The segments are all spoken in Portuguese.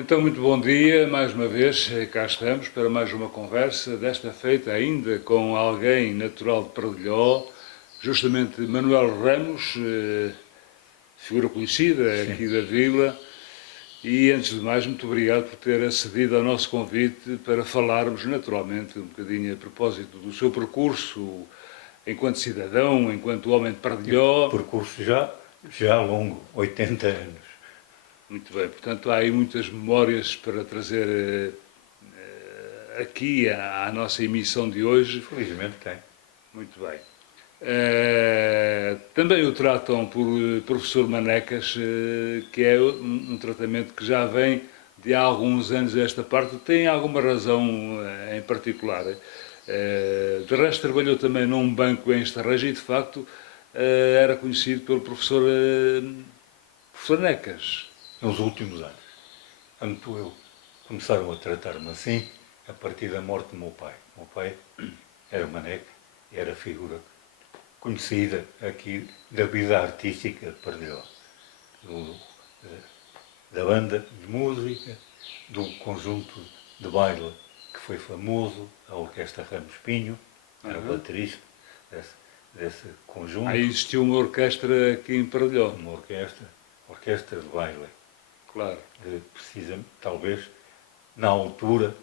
Então, muito bom dia, mais uma vez, cá estamos para mais uma conversa, desta feita ainda com alguém natural de Perdilhó, justamente Manuel Ramos, figura conhecida Sim, aqui da vila, e antes de mais, muito obrigado por ter acedido ao nosso convite para falarmos naturalmente um bocadinho a propósito do seu percurso enquanto cidadão, enquanto homem de Perdilhó. percurso já longo, 80 anos. Muito bem, portanto há aí muitas memórias para trazer aqui à nossa emissão de hoje. Felizmente tem. Muito bem. Também o tratam por professor Manecas, que é um tratamento que já vem de há alguns anos a esta parte. Tem alguma razão em particular? De resto, trabalhou também num banco em Estarreja e, de facto, era conhecido pelo professor Necas. Nos últimos anos, quando começaram a tratar-me assim, a partir da morte do meu pai. O meu pai era maneca, era figura conhecida aqui da vida artística de Perdilhó. Da banda de música, do conjunto de baile que foi famoso, a Orquestra Ramos Pinho, era Uhum. baterista desse Aí conjunto, existiu uma orquestra aqui em Perdilhó, uma orquestra de baile, claro. precisa, talvez, na altura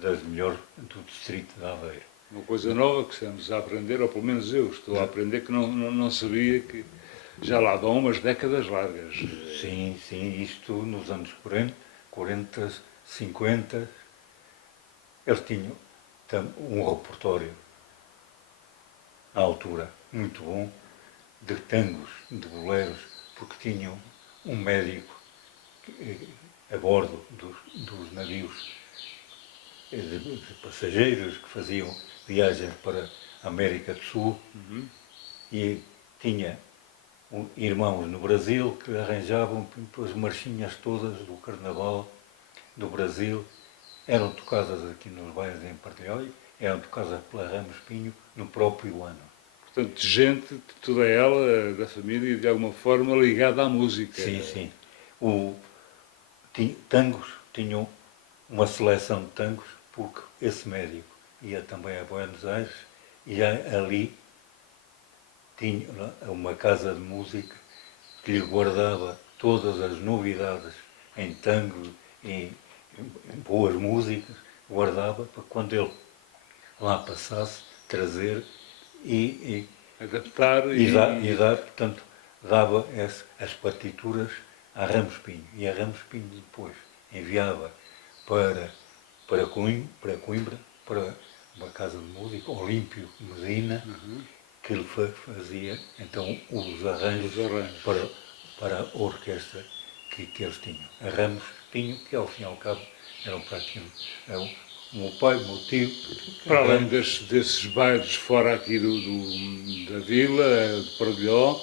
das melhores do distrito de Aveiro. Uma coisa nova que estamos a aprender, ou pelo menos eu estou a aprender, que não sabia que já lá vão umas décadas largas. Sim, sim, isto nos anos 40, 50, eles tinham um repertório, à altura, muito bom, de tangos, de boleros, porque tinham um médico a bordo dos navios de passageiros que faziam viagens para a América do Sul e tinha irmãos no Brasil que arranjavam as marchinhas todas do Carnaval do Brasil, eram tocadas aqui nos bairros em Partilhó, eram tocadas pela Ramos Pinho no próprio ano. Portanto, gente, toda ela, da família, de alguma forma ligada à música. Sim, sim. Tangos tinham uma seleção de tangos, porque esse médico ia também a Buenos Aires e ali tinha uma casa de música que lhe guardava todas as novidades em tango, em boas músicas, guardava para quando ele lá passasse, trazer e, Adaptar portanto, dava as partituras a Ramos Pinho. E a Ramos Pinho depois enviava para, para Coimbra, para uma casa de música, Olímpio Medina, que ele fazia então os arranjos, arranjos. para a orquestra que eles tinham. A Ramos Pinho, que ao fim e ao cabo eram praticamente o meu pai, o meu tio. Para além Ramos, desses bairros fora aqui da vila, de Perdilhó,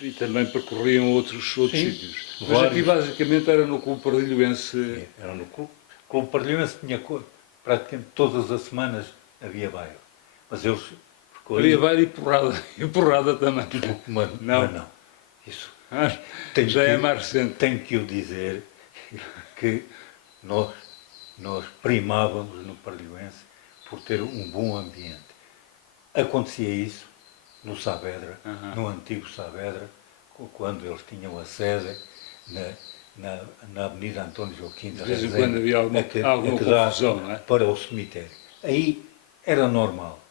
e também percorriam outros sim, sítios. Mas aqui vários. basicamente era no Clube Perdilhoense. Sim, era no clube. O Clube Pardilhense tinha praticamente todas as semanas havia baile. Mas eles ficou Havia aí, baile e porrada também. mas Não? não. Isso Ah, tenho já é que, mais recente. tenho que o dizer que nós, nós primávamos no Pardilhense por ter um bom ambiente. Acontecia isso no Saavedra, no antigo Saavedra, quando eles tinham a sede na, na Avenida António Joaquim de De vez em quando Rezende, havia a alguma que dá confusão, não é? para o cemitério. Aí era normal,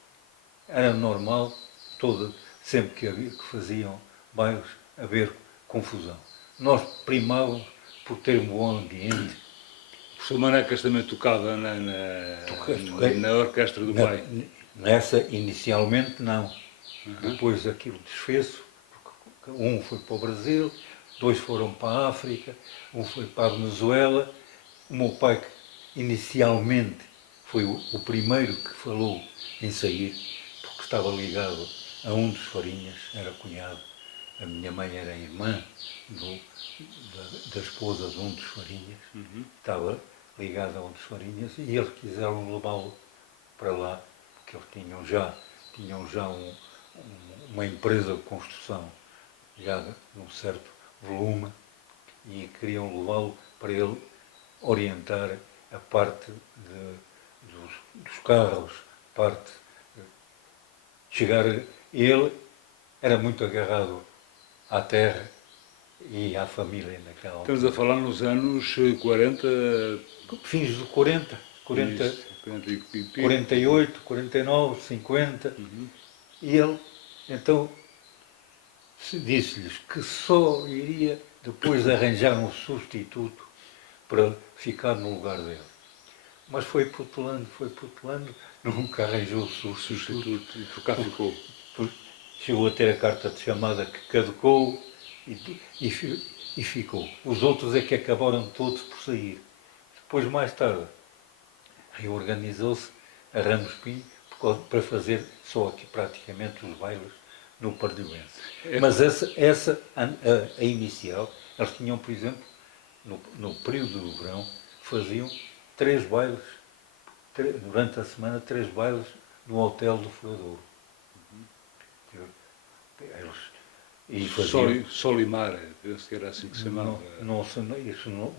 sempre que faziam bairros, haver confusão. Nós primávamos por ter um bom ambiente. O professor Manecas também tocava Toquei, na orquestra do pai. nessa inicialmente não. Depois aquilo desfez-se, porque um foi para o Brasil, dois foram para a África, um foi para a Venezuela. O meu pai, que inicialmente foi o primeiro que falou em sair, porque estava ligado a um dos Farinhas, era cunhado. A minha mãe era irmã da esposa de um dos Farinhas, estava ligado a um dos Farinhas, e eles quiseram levá-lo para lá, porque eles tinham já uma empresa de construção já de um certo volume e queriam levá-lo para ele orientar a parte dos carros, parte de chegar. Ele era muito agarrado à terra e à família naquela altura. Estamos a falar nos anos 40, Fins de 40, 40, isso, 40 e pico. 48, 49, 50. Uhum. E ele, então, disse-lhes que só iria depois arranjar um substituto para ficar no lugar dele. Mas foi protelando, nunca arranjou o substituto. Substituto, e por cá ficou. Chegou a ter a carta de chamada que caducou e ficou. Os outros é que acabaram todos por sair. Depois, mais tarde, reorganizou-se a Ramos Pinho para fazer só aqui praticamente os bailes no Pardilhense. Mas a inicial, eles tinham, por exemplo, no período do verão, faziam 3 bailes, durante a semana, 3 bailes no hotel do Furadouro. E faziam, Solimar, penso que era assim que se chamava. o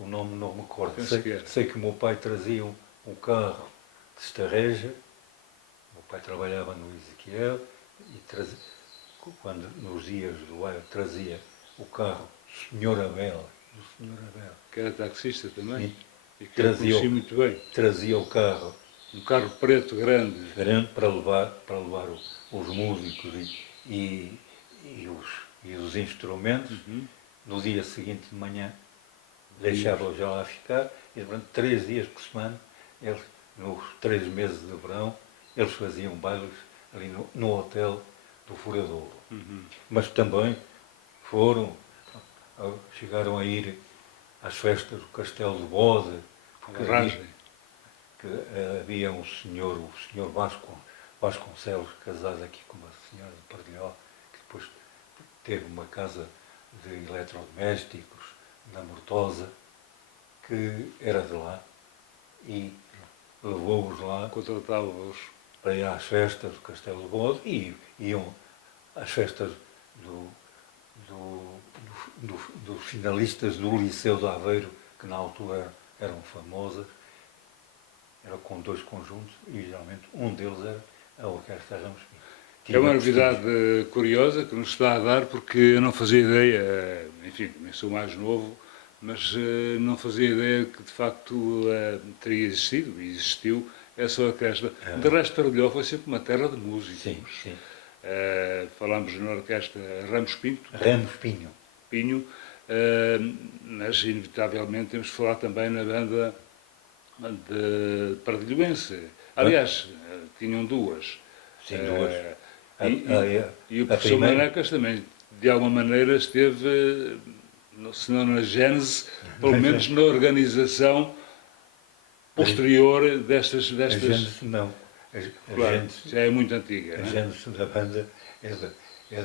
nome não me recordo. Que Sei que o meu pai trazia um carro de Estarreja, o meu pai trabalhava no Ezequiel, e quando nos dias do baile trazia o carro do Sr. Abel, Que era taxista também. Sim. E que eu conheci muito bem. Trazia o carro Um carro preto grande. para levar os músicos e os instrumentos. Uhum. No dia seguinte de manhã deixava-os já lá ficar e durante 3 dias por semana, eles, nos 3 meses de verão, eles faziam bailes ali no hotel do Furadouro. Uhum. Mas também chegaram a ir às festas do Castelo de Bode, porque havia o senhor Vasconcelos, casado aqui com uma senhora de Pardilhó, que depois teve uma casa de eletrodomésticos na Mortosa, que era de lá, e levou-os lá, Contratava-os para ir às festas do Castelo de Bode e iam às festas dos finalistas do Liceu de Aveiro, que na altura eram famosas. Era com 2 conjuntos e geralmente um deles era a Orquestra Ramos Pinho. É uma novidade curiosa que nos está a dar, porque eu não fazia ideia, enfim, também sou mais novo, mas não fazia ideia que de facto teria existido e existiu essa orquestra. De resto, Pardilhó foi sempre uma terra de músicos. Sim, sim. Falámos na orquestra Ramos Pinto. Ramos Pinho. Mas inevitavelmente temos de falar também na banda de Pardilhense. Aliás, tinham 2. Sim, 2. E o professor Manecas também, de alguma maneira, esteve, se não na gênese, pelo menos na organização posterior destas. A gênese não. Claro, já é muito antiga. A gênese da banda é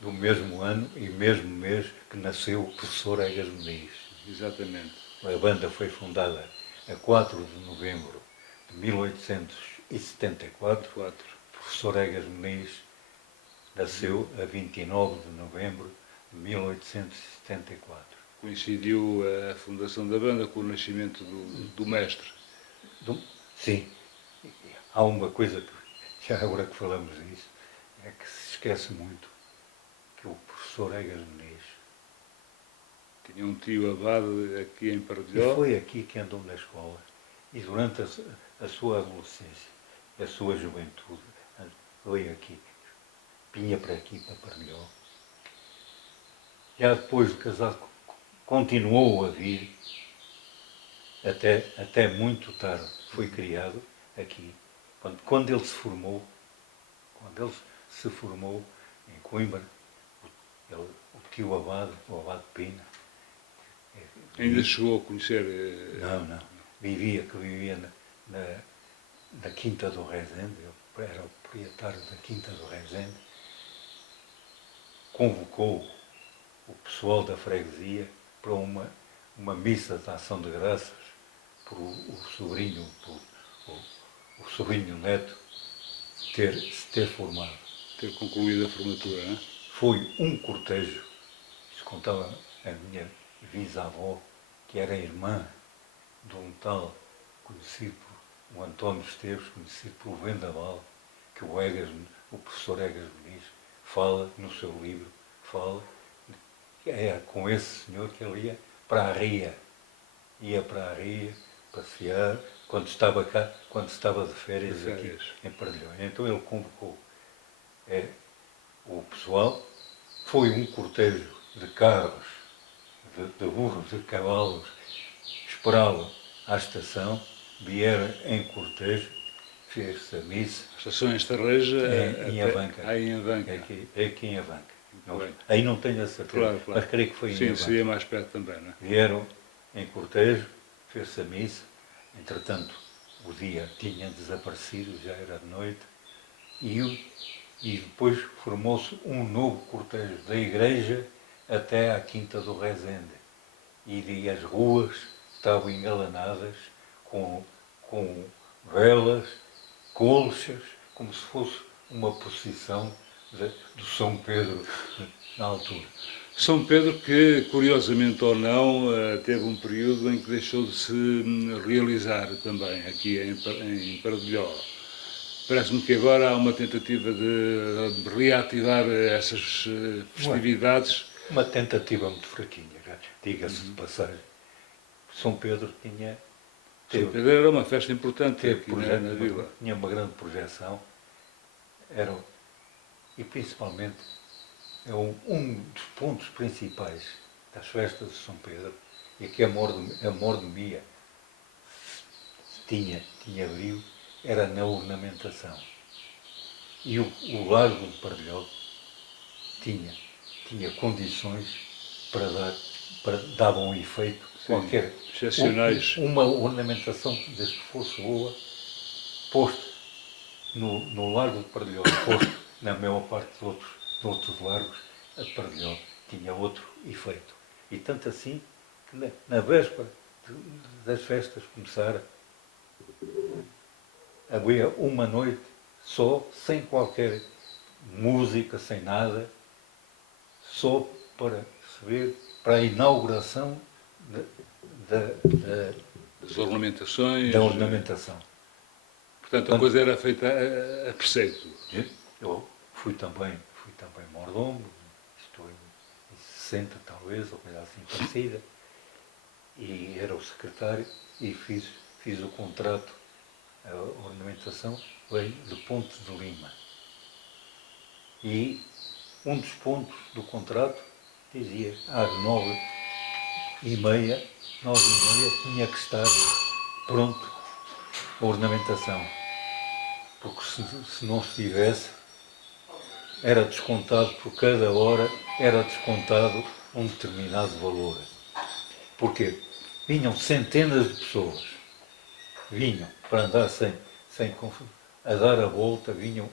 do mesmo ano e mesmo mês que nasceu o professor Egas Muniz. Exatamente. A banda foi fundada a 4 de novembro de 1874. O professor Egas Muniz nasceu a 29 de novembro de 1874. Coincidiu a fundação da banda com o nascimento do mestre. Sim. Há uma coisa que, já agora que falamos disso, é que se esquece muito que o professor Egas Muniz tinha um tio abade aqui em Pardilhó. E foi aqui que andou na escola. E durante a sua adolescência, a sua juventude, veio aqui, vinha para aqui, para Pardilhó. Já depois de casado, continuou a vir, até muito tarde. Foi criado aqui. Quando ele se formou em Coimbra, o tio Abade, o Abade Pina. Ainda chegou a conhecer? Não. Vivia na Quinta do Rezende, ele era o proprietário da Quinta do Rezende. Convocou o pessoal da freguesia para uma missa de ação de graças por o sobrinho neto se ter formado. Ter concluído a formatura, não é? Foi um cortejo, isso contava a minha bisavó, que era irmã de um tal conhecido por o António Esteves, conhecido por Vendaval, que o professor Egas Muniz fala no seu livro, fala, é com esse senhor que ele ia para a ria, passear, quando estava cá, quando estava de férias aqui em Parelhões. Então ele convocou o pessoal, foi um cortejo de carros, de burros, de cavalos, esperá-lo à estação, vieram em cortejo, fez-se a missa. A estação em Estarreja, em Avanca. Aí em Avanca. É aqui em Avanca. Aí não tenho a certeza, claro. mas creio que foi em Avanca. Sim, seria mais perto também, não é? Vieram em cortejo, fez-se a missa, entretanto o dia tinha desaparecido, já era de noite, e depois formou-se um novo cortejo da igreja até à Quinta do Rezende. E as ruas estavam engalanadas com velas, colchas, como se fosse uma procissão do São Pedro na altura. São Pedro que, curiosamente ou não, teve um período em que deixou de se realizar também aqui em Pardelhó. Parece-me que agora há uma tentativa de reativar essas festividades. Uma tentativa muito fraquinha, diga-se de passagem. São Pedro tinha... São Pedro era uma festa importante aqui na vila. Tinha uma grande projeção. E principalmente é um dos pontos principais das festas de São Pedro, e que a mordomia tinha brilho, era na ornamentação. E o Largo de Pardelhó tinha condições para dar um efeito. Sim, qualquer excepcionais. Uma ornamentação, desde que fosse boa, posto no Largo de Pardelhó, posto na maior parte de outros largos, a Pardelhó tinha outro efeito. E tanto assim que na véspera das festas começar, havia uma noite só, sem qualquer música, sem nada, só para se ver, para a inauguração das ornamentações. Da ornamentação. Portanto, a coisa era feita a preceito. Eu fui também mordomo, isto em 60 talvez, ou coisa assim parecida, e era o secretário, e fiz o contrato. A ornamentação veio de Ponte de Lima. E um dos pontos do contrato dizia às 9h30 tinha que estar pronto a ornamentação. Porque se não estivesse, era descontado por cada hora, era descontado um determinado valor. Porquê? Vinham centenas de pessoas, vinham para andar sem confusão, a dar a volta, vinham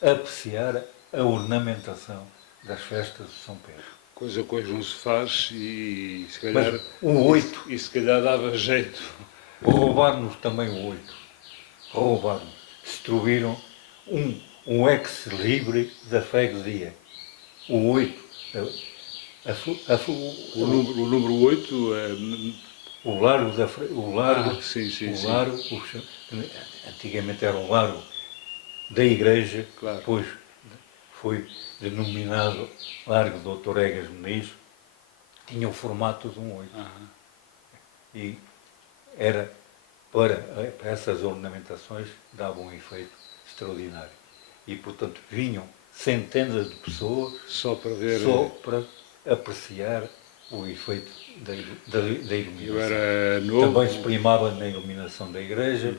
apreciar a ornamentação das festas de São Pedro. Coisa que hoje não se faz e se calhar, mas se calhar dava jeito. Roubaram-nos também o 8. Roubaram-nos. Destruíram um ex-libre da freguesia. O 8. O número 8 o largo da o largo, sim. Largo, antigamente era o largo da igreja, claro. Depois foi denominado Largo Dr. Egas Muniz, tinha o formato de um 8. E era para essas ornamentações, dava um efeito extraordinário. E portanto vinham centenas de pessoas só para apreciar o efeito da iluminação. Eu era novo. Também se primava na iluminação da igreja.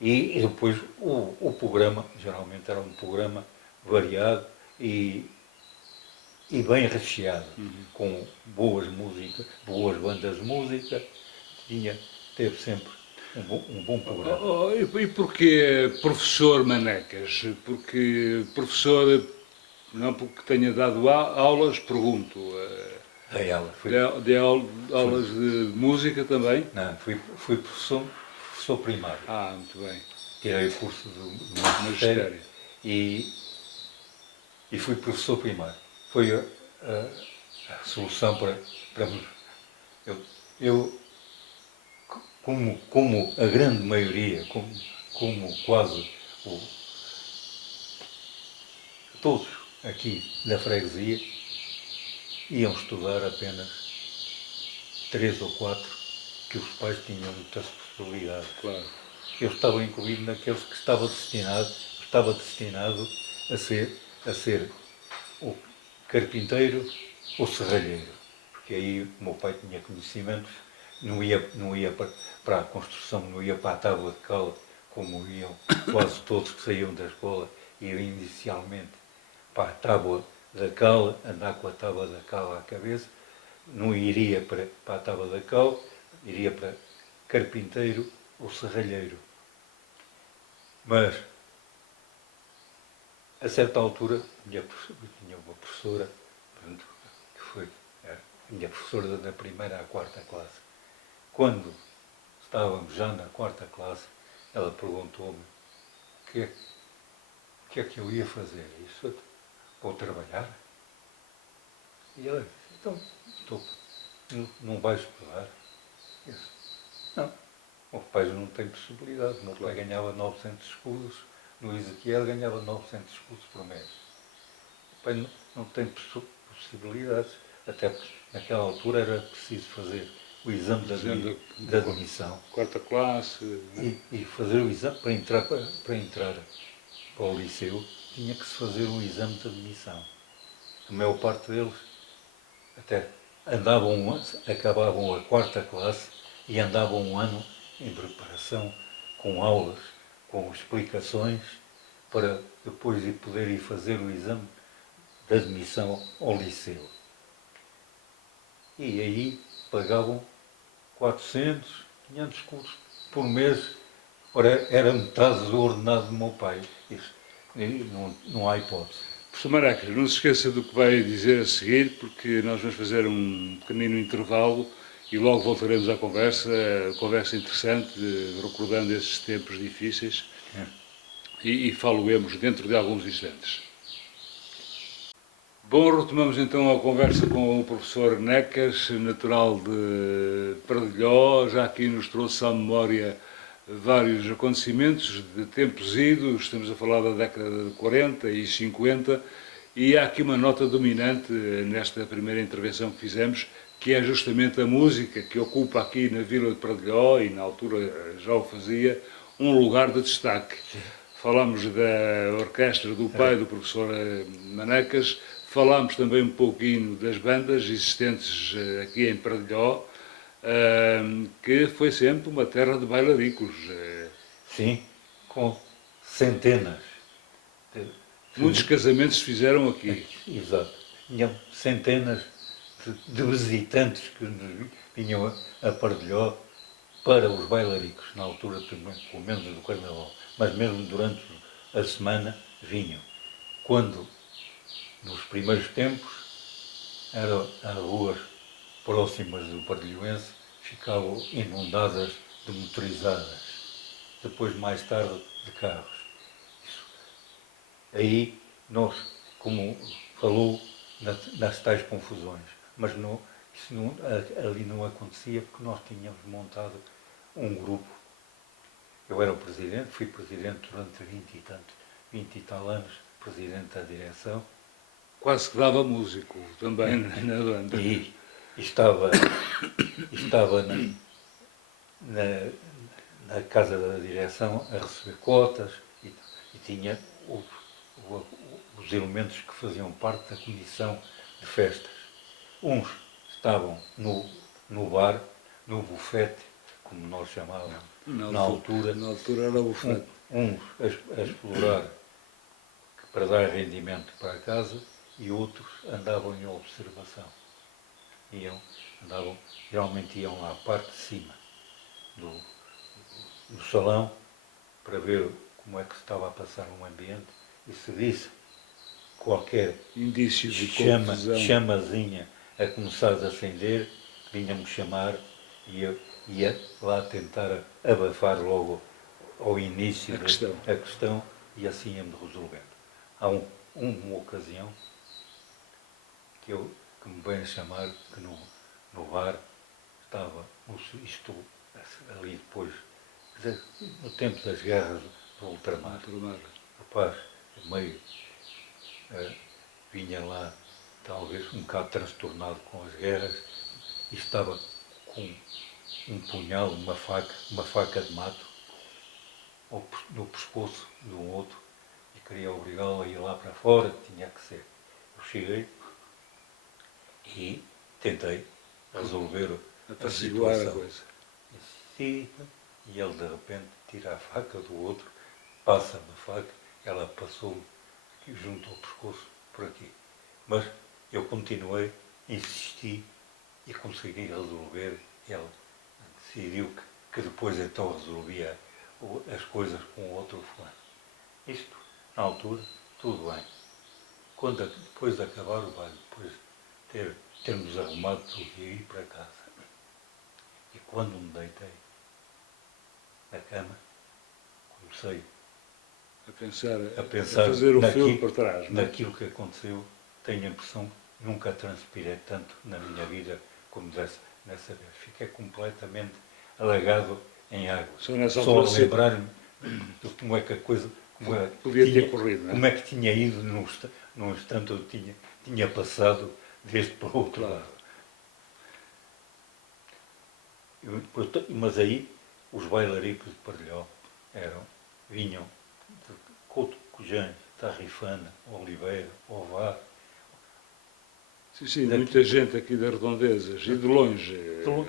E depois o programa, geralmente era um programa variado e bem recheado, com boas músicas, boas bandas de música, teve sempre um bom programa. E porquê professor Manecas? Porque professor, não porque tenha dado aulas, pergunto. Dei aulas. Dei aulas de música também? Não, fui professor primário. Muito bem. Tirei o curso do magistério e fui professor primário. Foi a solução para mim. Eu como a grande maioria, como quase todos aqui da freguesia, iam estudar apenas 3 ou 4, que os pais tinham muitas possibilidades. Claro. Eu estava incluído naqueles que estava destinado a ser o carpinteiro ou serralheiro, porque aí o meu pai tinha conhecimentos, não ia para a construção, não ia para a tábua de cal, como iam quase todos que saíam da escola, iam inicialmente para a tábua da cal, andar com a tábua da cal à cabeça, não iria para a tábua da cal, iria para carpinteiro ou serralheiro. Mas, a certa altura, tinha uma professora, que foi a minha professora da primeira à quarta classe. Quando estávamos já na quarta classe, ela perguntou-me o que é que eu ia fazer. Isso, vou trabalhar? E ela disse, então, não vais estudar? Eu disse, não, o meu pai não tem possibilidade. O meu pai ganhava 900 escudos, no Ezequiel ganhava 900 escudos por mês. O pai não tem possibilidades, até porque naquela altura era preciso fazer o exame de admissão. Quarta classe. E fazer o exame para entrar para o liceu, tinha que se fazer um exame de admissão. A maior parte deles até acabavam a quarta classe e andavam um ano em preparação, com aulas, com explicações, para depois poder ir fazer o exame de admissão ao liceu. E aí pagavam 400, 500 escudos por mês. Ora, era metade do ordenado do meu pai. Isso, não há hipótese. Professor Maracas, não se esqueça do que vai dizer a seguir, porque nós vamos fazer um pequenino intervalo e logo voltaremos à conversa interessante, recordando esses tempos difíceis, e falo-emos dentro de alguns instantes. Bom, retomamos então a conversa com o professor Necas, natural de Pardilhó, já aqui nos trouxe à memória vários acontecimentos de tempos idos, estamos a falar da década de 40 e 50, e há aqui uma nota dominante nesta primeira intervenção que fizemos, que é justamente a música que ocupa aqui na Vila de Pardilhó, e na altura já o fazia, um lugar de destaque. Falámos da orquestra do pai do professor Manecas, falámos também um pouquinho das bandas existentes aqui em Pardilhó, que foi sempre uma terra de bailaricos. Sim, com centenas. Muitos casamentos se fizeram aqui. Exato. Tinham centenas de visitantes que vinham a Pardilhó para os bailaricos, na altura, pelo menos do Carnaval. Mas mesmo durante a semana vinham. Quando, nos primeiros tempos, as ruas próximas do Pardilhoense ficavam inundadas de motorizadas. Depois, mais tarde, de carros. Aí, nós, como falou, nas tais confusões. Mas ali não acontecia porque nós tínhamos montado um grupo. Eu era o presidente, fui presidente durante 20 e tal anos, presidente da direção. Quase que dava músico também na banda. E estava na casa da direção a receber cotas e tinha os elementos que faziam parte da comissão de festas. Uns estavam no bar, no bufete, como nós chamávamos na altura. Na altura era o bufete. Uns a explorar para dar rendimento para a casa e outros andavam em observação. Geralmente iam lá à parte de cima do salão para ver como é que se estava a passar um ambiente e se visse qualquer indício de chamazinha a começar a acender, vinha-me chamar e eu ia lá tentar abafar logo ao início a questão e assim ia-me resolvendo. Há uma ocasião que me vem a chamar que no bar estava ali depois, quer dizer, no tempo das guerras do ultramar. Rapaz, meio vinha lá, talvez um bocado transtornado com as guerras, e estava com um punhal, uma faca de mato, no pescoço de um outro, e queria obrigá-lo a ir lá para fora, tinha que ser. Eu cheguei e tentei resolver a situação. E ele de repente tira a faca do outro, passa-me a faca, ela passou junto ao pescoço, por aqui. Mas eu continuei, insisti e consegui resolver. Ele decidiu que depois então resolvia as coisas com o outro fulano. Isto, na altura, tudo bem. Depois de acabar o baile, depois de termos arrumado tudo e ir para casa, e quando me deitei na cama, comecei a fazer o filme por trás. Naquilo que aconteceu. Tenho a impressão que nunca transpirei tanto na minha vida como nessa vez. Fiquei completamente alagado em água. Só a lembrar-me de como é que a coisa podia ter corrido, como é que tinha ido num instante eu tinha passado deste para o outro lado. Mas aí os bailaricos de Parelhó vinham de Couto de Cojães, Tarrifana, Oliveira, Ovar. Sim, muita gente aqui das redondezas e de longe.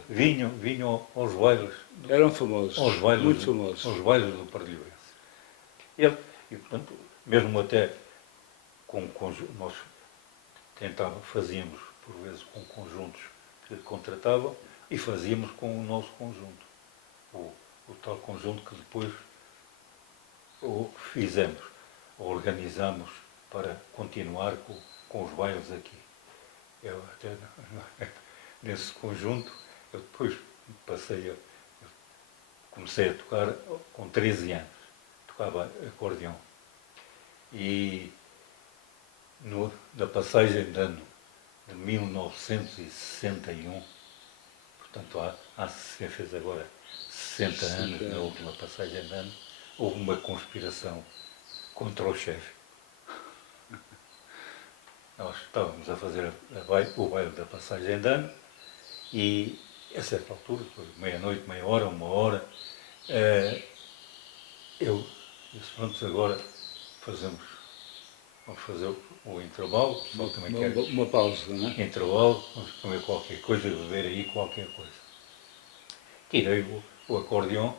Vinham aos bailes. Eram famosos, muito famosos. Aos bailes do Parelhoense. E, portanto, mesmo até nós fazíamos, por vezes, com conjuntos que contratavam e fazíamos com o nosso conjunto. O tal conjunto que depois fizemos, organizamos para continuar com os bailes aqui. Eu até nesse conjunto, eu depois comecei a tocar com 13 anos, tocava acordeão. E na passagem de ano de 1961, portanto se fez agora 60 anos, na última passagem de ano, houve uma conspiração contra o chefe. Nós estávamos a fazer o baile da passagem de ano e, a certa altura, meia-noite, meia hora, uma hora, eu disse, pronto, agora vamos fazer o intervalo. Uma pausa, não é? Intervalo, vamos comer qualquer coisa, beber aí qualquer coisa. Tirei o acordeão,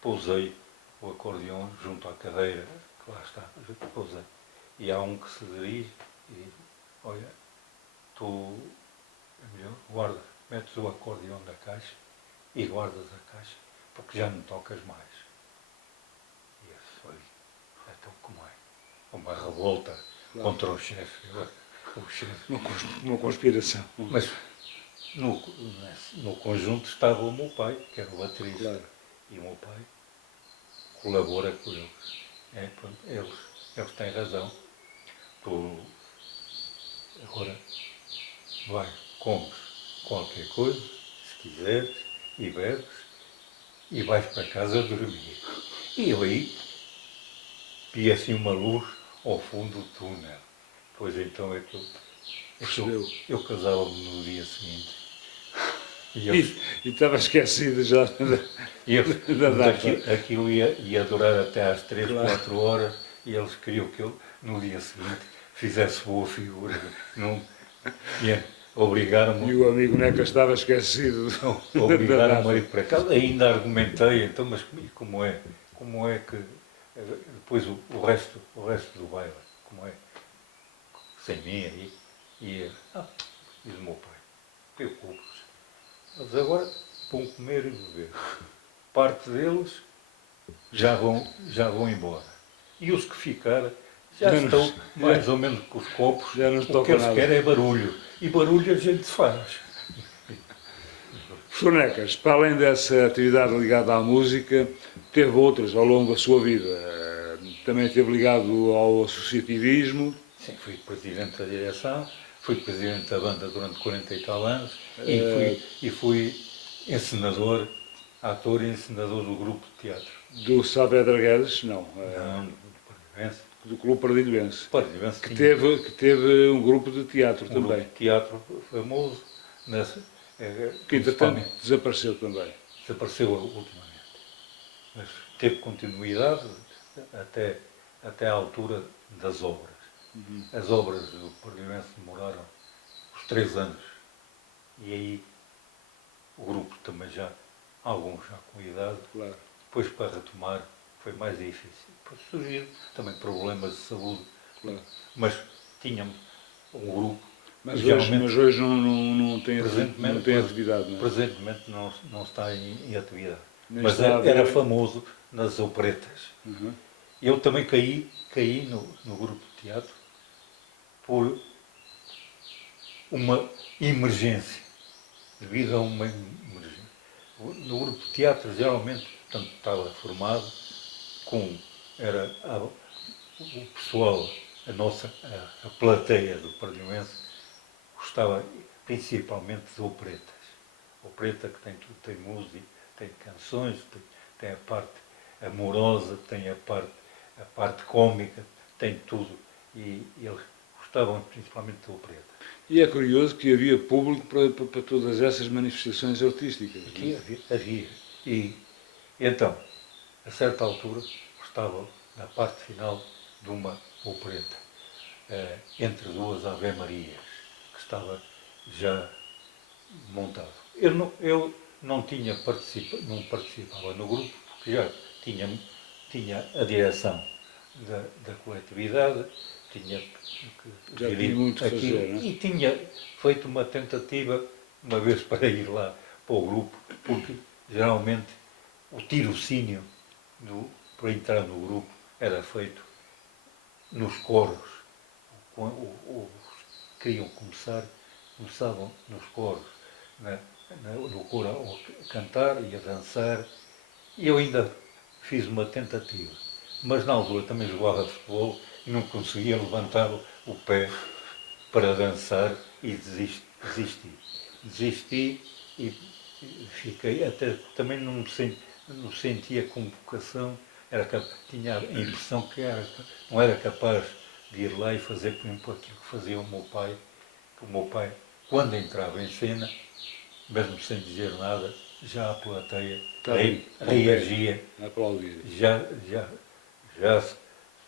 pousei o acordeão junto à cadeira, que lá está, pousei. E há um que se dirige e diz, olha, tu metes o acordeão da caixa e guardas a caixa, porque já não tocas mais. E esse foi, então como é? Uma revolta contra o chefe. Uma conspiração. Mas no conjunto estava o meu pai, que era o baterista. Claro. E o meu pai colabora com eles. Eles têm razão. Tu agora comes qualquer coisa, se quiseres, e bebes, e vais para casa dormir. E eu aí vi assim uma luz ao fundo do túnel. Pois então é que eu casava-me no dia seguinte. E estava esquecido já da data. Aquilo ia durar até às 3, 4 horas e eles queriam que eu, no dia seguinte, fizesse boa figura. Obrigaram-me. E o amigo Neca estava esquecido. Obrigaram-me a ir para casa. Ainda argumentei, então, mas como é que depois o resto do baile, como é? Sem mim aí. E diz o meu pai, preocupe-se. Eles agora vão comer e beber. Parte deles já vão embora. E os que ficaram já estão mais ou menos com os copos. O que eles querem é barulho. E barulho a gente faz. Professor Necas, para além dessa atividade ligada à música, teve outras ao longo da sua vida. Também esteve ligado ao associativismo. Sim, fui presidente da direção, fui presidente da banda durante 40 e tal anos e fui encenador ator e encenador do grupo de teatro. Do Saavedra Guedes, não. Não, do Pardivense. Do Clube Pardilhense. Pardivense Que tinha teve um grupo de teatro um grupo também. de teatro famoso, nessa, Que entretanto principalmente desapareceu também. desapareceu ultimamente. Mas teve continuidade até à altura das obras. As obras do Pardivense demoraram os 3 anos. E aí o grupo também já, alguns já com idade, Claro. depois para retomar foi mais difícil. Depois surgiram também problemas de saúde, Claro. mas tínhamos um grupo Mas e hoje não tem, não tem atividade, não é? presentemente não está em atividade. Nem Mas está a era haver. famoso nas operetas. Uhum. Eu também caí no grupo de teatro por uma emergência, devido a uma emergência. No grupo de teatro, geralmente, portanto, estava formado era o pessoal, a plateia do Pardimense, gostava principalmente de operetas. Opereta que tem tudo, tem música, tem canções, tem a parte amorosa, tem a parte cómica, tem tudo. E eles gostavam principalmente de opereta. E é curioso que havia público para todas essas manifestações artísticas. Aqui Não havia. E então, a certa altura, estava na parte final de uma opereta, entre duas Ave-Marias, que estava já montado. Eu não não participava no grupo, porque já tinha a direção da coletividade, tinha que Já tinha gerir muito que aquilo fazer, não é? e tinha feito uma tentativa uma vez para ir lá para o grupo, porque geralmente o tirocínio para entrar no grupo era feito nos coros. Queriam começavam nos coros, no coro a cantar e a dançar. E eu ainda fiz uma tentativa. Mas na altura também jogava futebol e não conseguia levantar o pé para dançar e desisti. Desisti e fiquei, até também não sentia como vocação, tinha a impressão que não era capaz de ir lá e fazer, por exemplo, aquilo que fazia o meu pai, que o meu pai, quando entrava em cena, mesmo sem dizer nada, já a plateia reagia, a aplaudir. já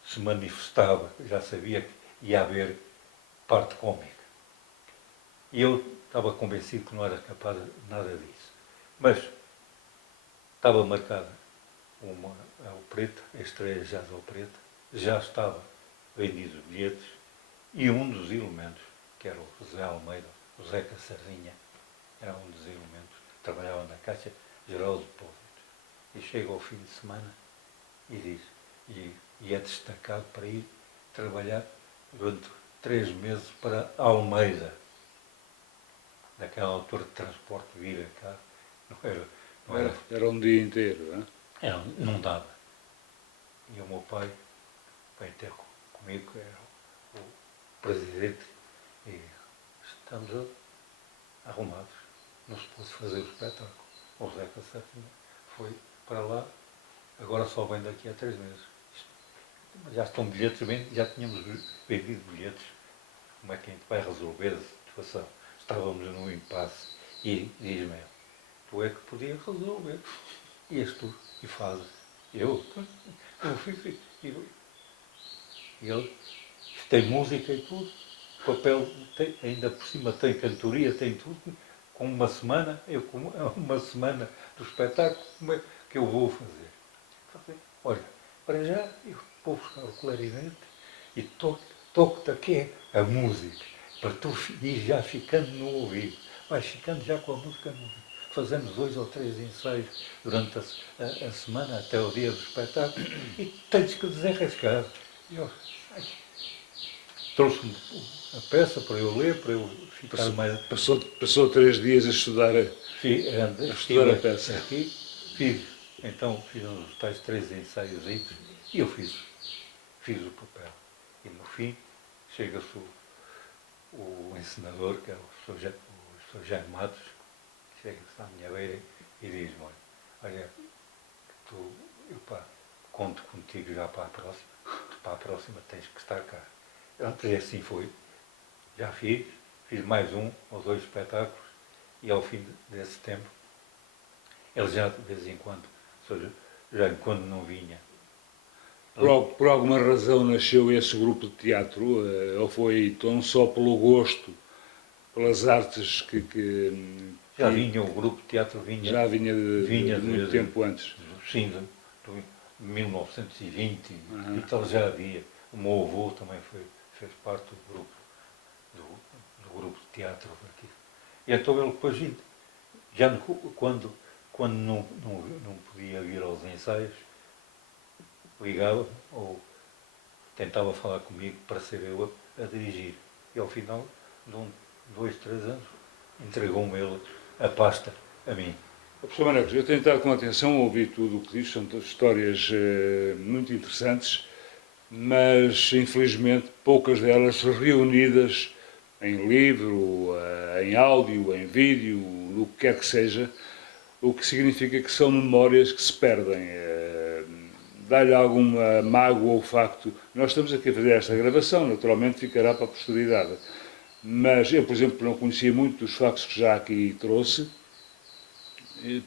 se manifestava, já sabia que ia haver parte cómica. E eu estava convencido que não era capaz de nada disso. Mas estava marcada a opereta, a estreia já da opereta, já estava vendidos bilhetes e um dos elementos, que era o José Almeida, o Zeca Sardinha, era um dos elementos, trabalhava na Caixa Geral de Depósitos. E chega ao fim de semana e diz, e é destacado para ir trabalhar durante 3 meses para Almeida. Naquela altura de transporte vir a cá, Era um dia inteiro, não é? não dava. E o meu pai veio ter comigo, que era o presidente, e estamos arrumados. Não se pôde fazer o espetáculo. O Zeca Sardinha foi para lá, agora só vem daqui a 3 meses. Já estão bilhetes, já tínhamos vendido bilhetes. Como é que a gente vai resolver a situação? Estávamos num impasse e diz-me, tu é que podias resolver. E és tu, e fazes. Eu fiz. E ele tem música e tudo, papel, ainda por cima tem cantoria, tem tudo. Com uma semana, com uma semana do espetáculo, como é que eu vou fazer? Olha, para já eu vou buscar o clarinete e toco-te aqui a música, para tu ir já ficando no ouvido. Vais ficando já com a música no ouvido. Fazemos 2 ou 3 ensaios durante a semana, até o dia do espetáculo, e tens que desenrascar. Trouxe-me a peça para eu ler, para eu ficar mais... Passou 3 dias a estudar a peça. Aqui, então fiz os tais 3 ensaios e eu fiz o papel. E no fim, chega-se o encenador, que é o Sr. Jaime Matos, chega-se à minha beira e diz-me, olha, conto contigo já para a próxima tens que estar cá. Pronto, e assim foi. Já fiz mais um ou dois espetáculos e ao fim desse tempo, ele já de vez em quando, ou seja, já quando não vinha. Por alguma razão nasceu esse grupo de teatro, ou foi tão só pelo gosto, pelas artes Já vinha, o grupo de teatro vinha. Já vinha de muito desde, tempo antes. Sim, de 1920 e tal já havia. O meu avô também fez parte do grupo, do grupo de teatro aqui. E então ele depois, já quando não podia vir aos ensaios, ligava ou tentava falar comigo para ser eu a dirigir. E ao final de 2, 3 anos, entregou-me ele a pasta a mim. Professor Manecos, eu tenho estado com atenção a ouvir tudo o que diz, são histórias muito interessantes, mas infelizmente poucas delas reunidas em livro, em áudio, em vídeo, no que quer que seja, o que significa que são memórias que se perdem. Dá-lhe alguma mágoa o facto. Nós estamos aqui a fazer esta gravação, naturalmente ficará para a posteridade. Mas eu, por exemplo, não conhecia muito dos factos que já aqui trouxe.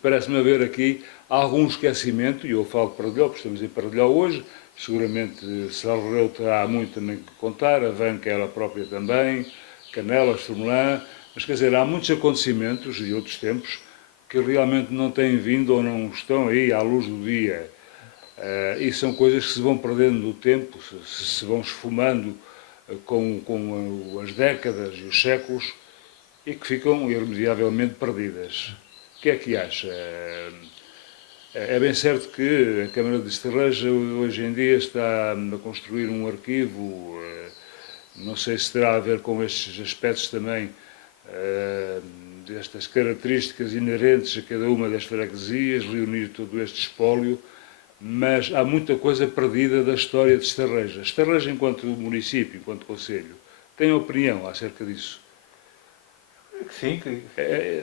Parece-me haver aqui algum esquecimento, e eu falo de Pardelhó, porque estamos em Pardelhó hoje, seguramente Salreu terá muito também que contar, a Vanca ela própria também, Canelas, Formelã, mas quer dizer, há muitos acontecimentos de outros tempos que realmente não têm vindo ou não estão aí à luz do dia. E são coisas que se vão perdendo no tempo, se vão esfumando com as décadas e os séculos e que ficam irremediavelmente perdidas. O que é que acha? É bem certo que a Câmara de Estarreja hoje em dia está a construir um arquivo, não sei se terá a ver com estes aspectos também, destas características inerentes a cada uma das freguesias, reunir todo este espólio, mas há muita coisa perdida da história de Estarreja. Estarreja, enquanto município, enquanto concelho, tem opinião acerca disso? Sim,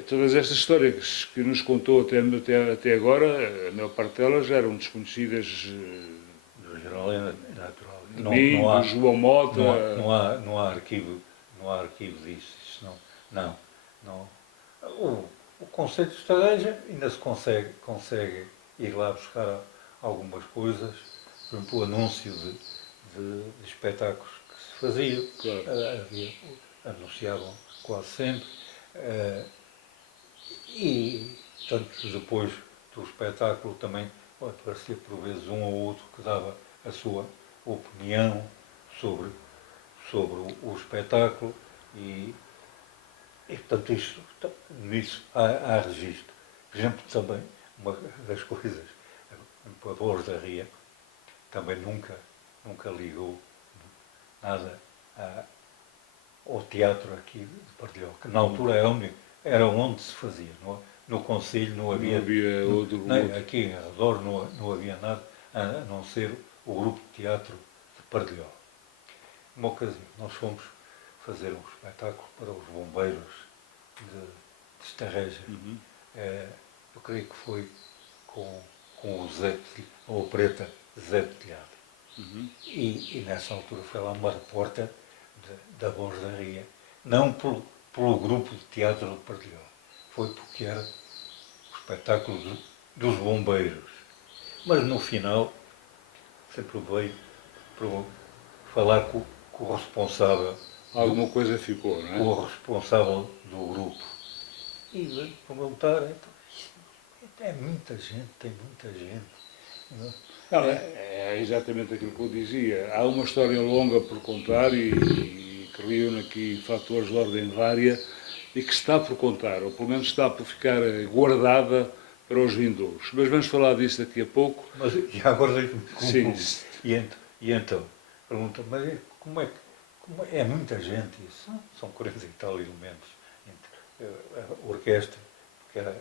Todas estas histórias que nos contou até agora, a maior parte delas eram desconhecidas do geral é natural. de mim, do João Mota. Não há arquivo disso. Isso não. O Conselho de Estareja ainda se consegue ir lá buscar algumas coisas, por exemplo, o anúncio de espetáculos que se faziam, Claro. anunciavam quase sempre, e tanto depois do espetáculo também aparecia por vezes um ou outro que dava a sua opinião sobre o espetáculo e portanto nisso há registro. Por exemplo, também uma das coisas, a Voz da Ria também nunca ligou nada ao teatro aqui de Pardelhó, que na altura era onde se fazia. No Conselho não havia outro. Aqui em redor não havia nada a não ser o grupo de teatro de Pardelhó. Uma ocasião, nós fomos fazer um espetáculo para os bombeiros de Estarreja. Eu creio que foi com o Zé, ou Preta Zé de Telhado. E nessa altura foi lá uma repórter da Voz da Ria, não pelo grupo de teatro de Pardelhó, foi porque era o espetáculo dos bombeiros. Mas no final sempre veio para falar com o responsável. Alguma coisa ficou, não é? Com o responsável do grupo. E veio perguntar, então, é muita gente, tem muita gente. Não, é exatamente aquilo que eu dizia. Há uma história longa por contar e que reúne aqui fatores de ordem vária e que está por contar, ou pelo menos está por ficar guardada para os vindouros. Mas vamos falar disso daqui a pouco. Mas já agora Sim. E então, pergunta, mas como é muita gente isso? São 40 e tal elementos. A orquestra, que era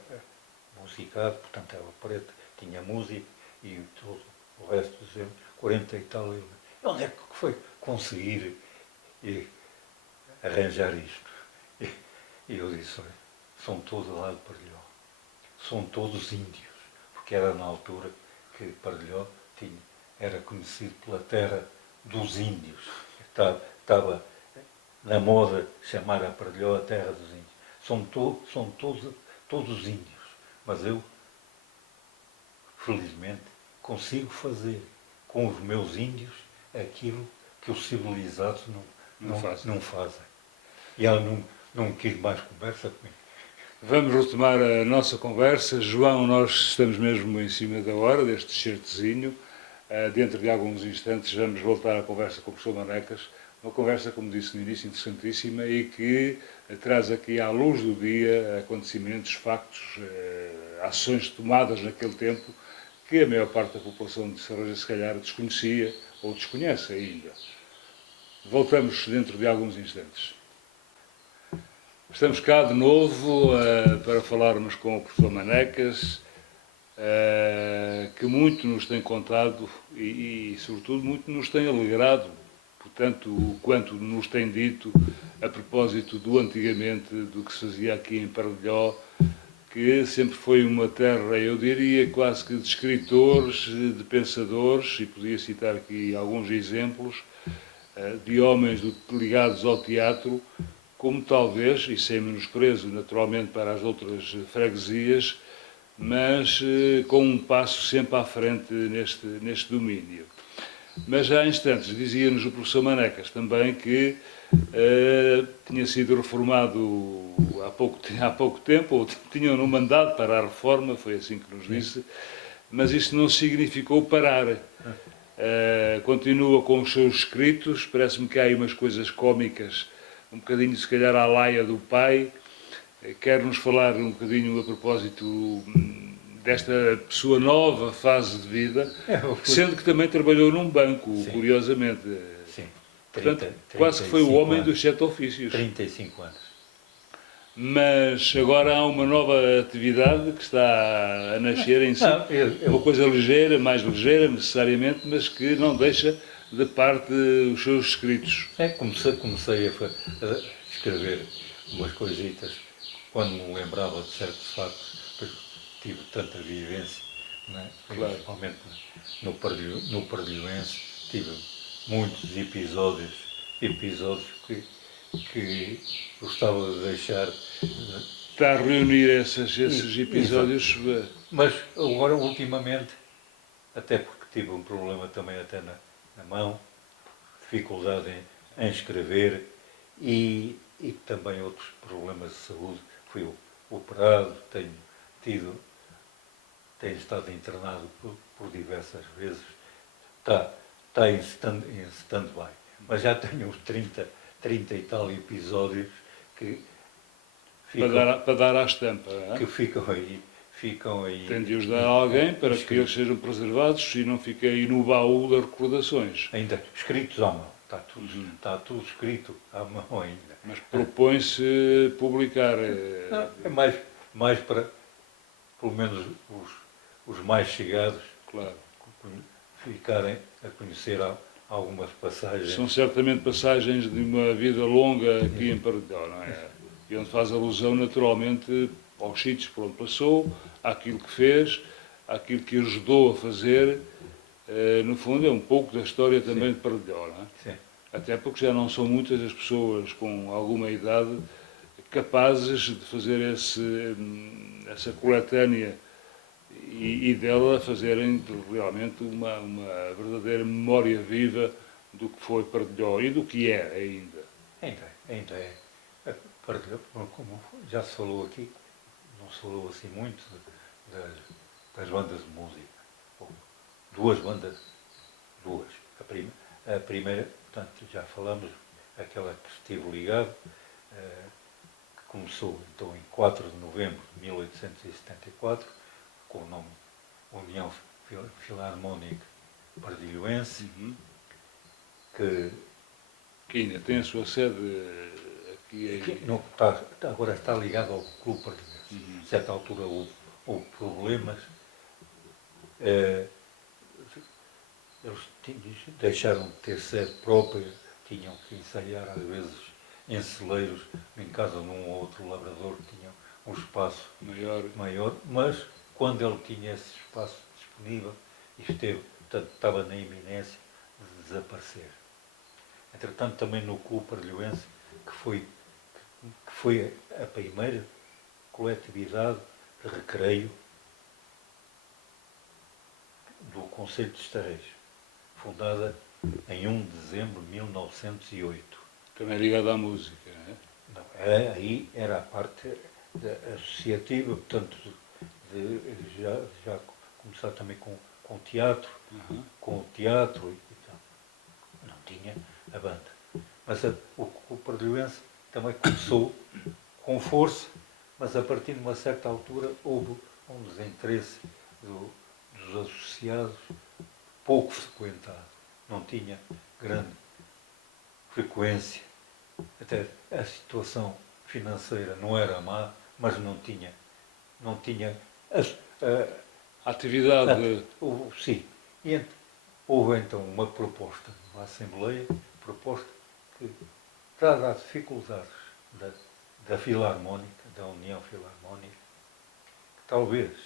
musicado, portanto era preta, tinha música e todo o resto dos 40 e tal elementos. Onde é que foi conseguir arranjar isto? E eu disse, olha, são todos lá de Pardelhó. São todos índios, porque era na altura que Pardelhó era conhecido pela terra dos índios. Estava na moda chamar a Pardilhó a terra dos índios. São todos índios, mas eu, felizmente, consigo fazer com os meus índios aquilo que os civilizados não fazem. E ela não quis mais conversa comigo. Vamos retomar a nossa conversa. João, nós estamos mesmo em cima da hora deste certezinho. Dentro de alguns instantes vamos voltar à conversa com o professor Manecas. Uma conversa, como disse no início, interessantíssima e que traz aqui à luz do dia acontecimentos, factos, ações tomadas naquele tempo que a maior parte da população de Serroja se calhar desconhecia ou desconhece ainda. Voltamos dentro de alguns instantes. Estamos cá de novo para falarmos com o professor Manecas, que muito nos tem contado e, sobretudo, muito nos tem alegrado, portanto, o quanto nos tem dito a propósito do antigamente, do que se fazia aqui em Pardilhó, que sempre foi uma terra, eu diria, quase que de escritores, de pensadores, e podia citar aqui alguns exemplos, de homens ligados ao teatro, como talvez, e sem menosprezo naturalmente para as outras freguesias, mas com um passo sempre à frente neste domínio. Mas há instantes dizia-nos o professor Manecas também que tinha sido reformado há pouco tempo, ou tinham-no mandado para a reforma, foi assim que nos disse, mas isso não significou parar. Continua com os seus escritos, parece-me que há aí umas coisas cómicas, um bocadinho se calhar à laia do pai. Quer-nos falar um bocadinho a propósito desta sua nova fase de vida, sendo que também trabalhou num banco, sim, curiosamente. Sim. Portanto, quase que foi o homem dos 7 ofícios. 35 anos. Mas agora há uma nova atividade que está a nascer em si. Uma coisa ligeira, mais ligeira necessariamente, mas que não deixa de parte os seus escritos. Comecei a escrever umas coisitas quando me lembrava de certos factos, porque tive tanta vivência, né? Claro. Principalmente no Pardilhense, tive muitos episódios que gostava de deixar. Está a reunir esses episódios. Exato. Mas agora, ultimamente, até porque tive um problema também até na mão, dificuldade em escrever e também outros problemas de saúde. Fui operado, tenho estado internado por diversas vezes. Está em stand-by. Mas já tenho uns 30 e tal episódios que ficam, para dar à estampa, não é? Que ficam aí. Tem de os dar a alguém para que eles sejam preservados e não fiquem aí no baú das recordações. Ainda escritos à mão. Está tudo escrito à mão ainda. Mas propõe-se publicar. Não, é mais para, pelo menos, os mais chegados, claro, ficarem a conhecer algumas passagens. São certamente passagens de uma vida longa aqui em Pardilhó, não é? E onde faz alusão naturalmente aos sítios por onde passou, àquilo que fez, àquilo que ajudou a fazer. No fundo é um pouco da história também, sim, de Pardilhó, não é? Sim. Até porque já não são muitas as pessoas com alguma idade capazes de fazer essa coletânea e dela fazerem realmente uma verdadeira memória viva do que foi Pardilhó e do que é ainda. Ainda é. Pardilhó, como já se falou aqui, não se falou assim muito das bandas de música. Duas bandas. A primeira, portanto, já falamos, aquela que estive ligado, que começou então em 4 de novembro de 1874, com o nome União Filarmónica Pardilhoense, que ainda tem a sua sede aqui. Não, agora está ligado ao Clube Pardilhoense. A certa altura houve problemas. Eles deixaram de ter sede própria, tinham que ensaiar às vezes em celeiros, em casa de um ou outro lavrador que tinha um espaço maior, mas quando ele tinha esse espaço disponível e esteve portanto estava na iminência de desaparecer. Entretanto, também no Clube Parelhoense, que foi a primeira coletividade de recreio do Concelho de Estarrejo, fundada em 1 de dezembro de 1908. Também ligado à música, não é? Não, aí era a parte associativa, portanto, já começar também com teatro, Uhum. com o teatro e tal. Não tinha a banda. Mas o Parelhoense também começou com força, mas a partir de uma certa altura houve um desinteresse dos associados pouco frequentado. Não tinha grande frequência. Até a situação financeira não era má, mas não tinha A atividade. sim. E houve então uma proposta na Assembleia, proposta que, dada as dificuldades da Filarmónica, da União Filarmónica, que talvez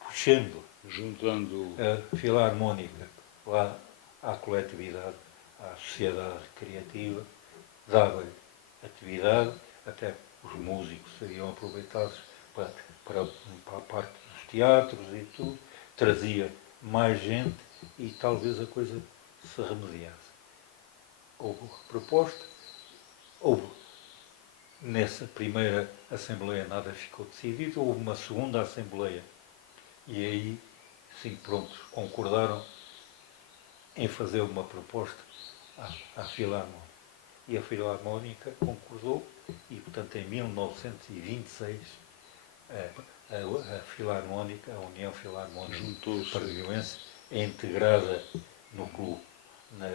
puxando Juntando. a Filarmónica lá à coletividade, à sociedade recreativa, dava-lhe atividade, até os músicos seriam aproveitados para a parte dos teatros e tudo, trazia mais gente e talvez a coisa se remediasse. Houve proposta, houve nessa primeira Assembleia nada ficou decidido, houve uma segunda Assembleia e aí, sim, pronto, concordaram em fazer uma proposta à Filarmónica. E a Filarmónica concordou e, portanto, em 1926, a Filarmónica, a União Filarmónica Juntou-se. Parelhoense, é integrada no clube, na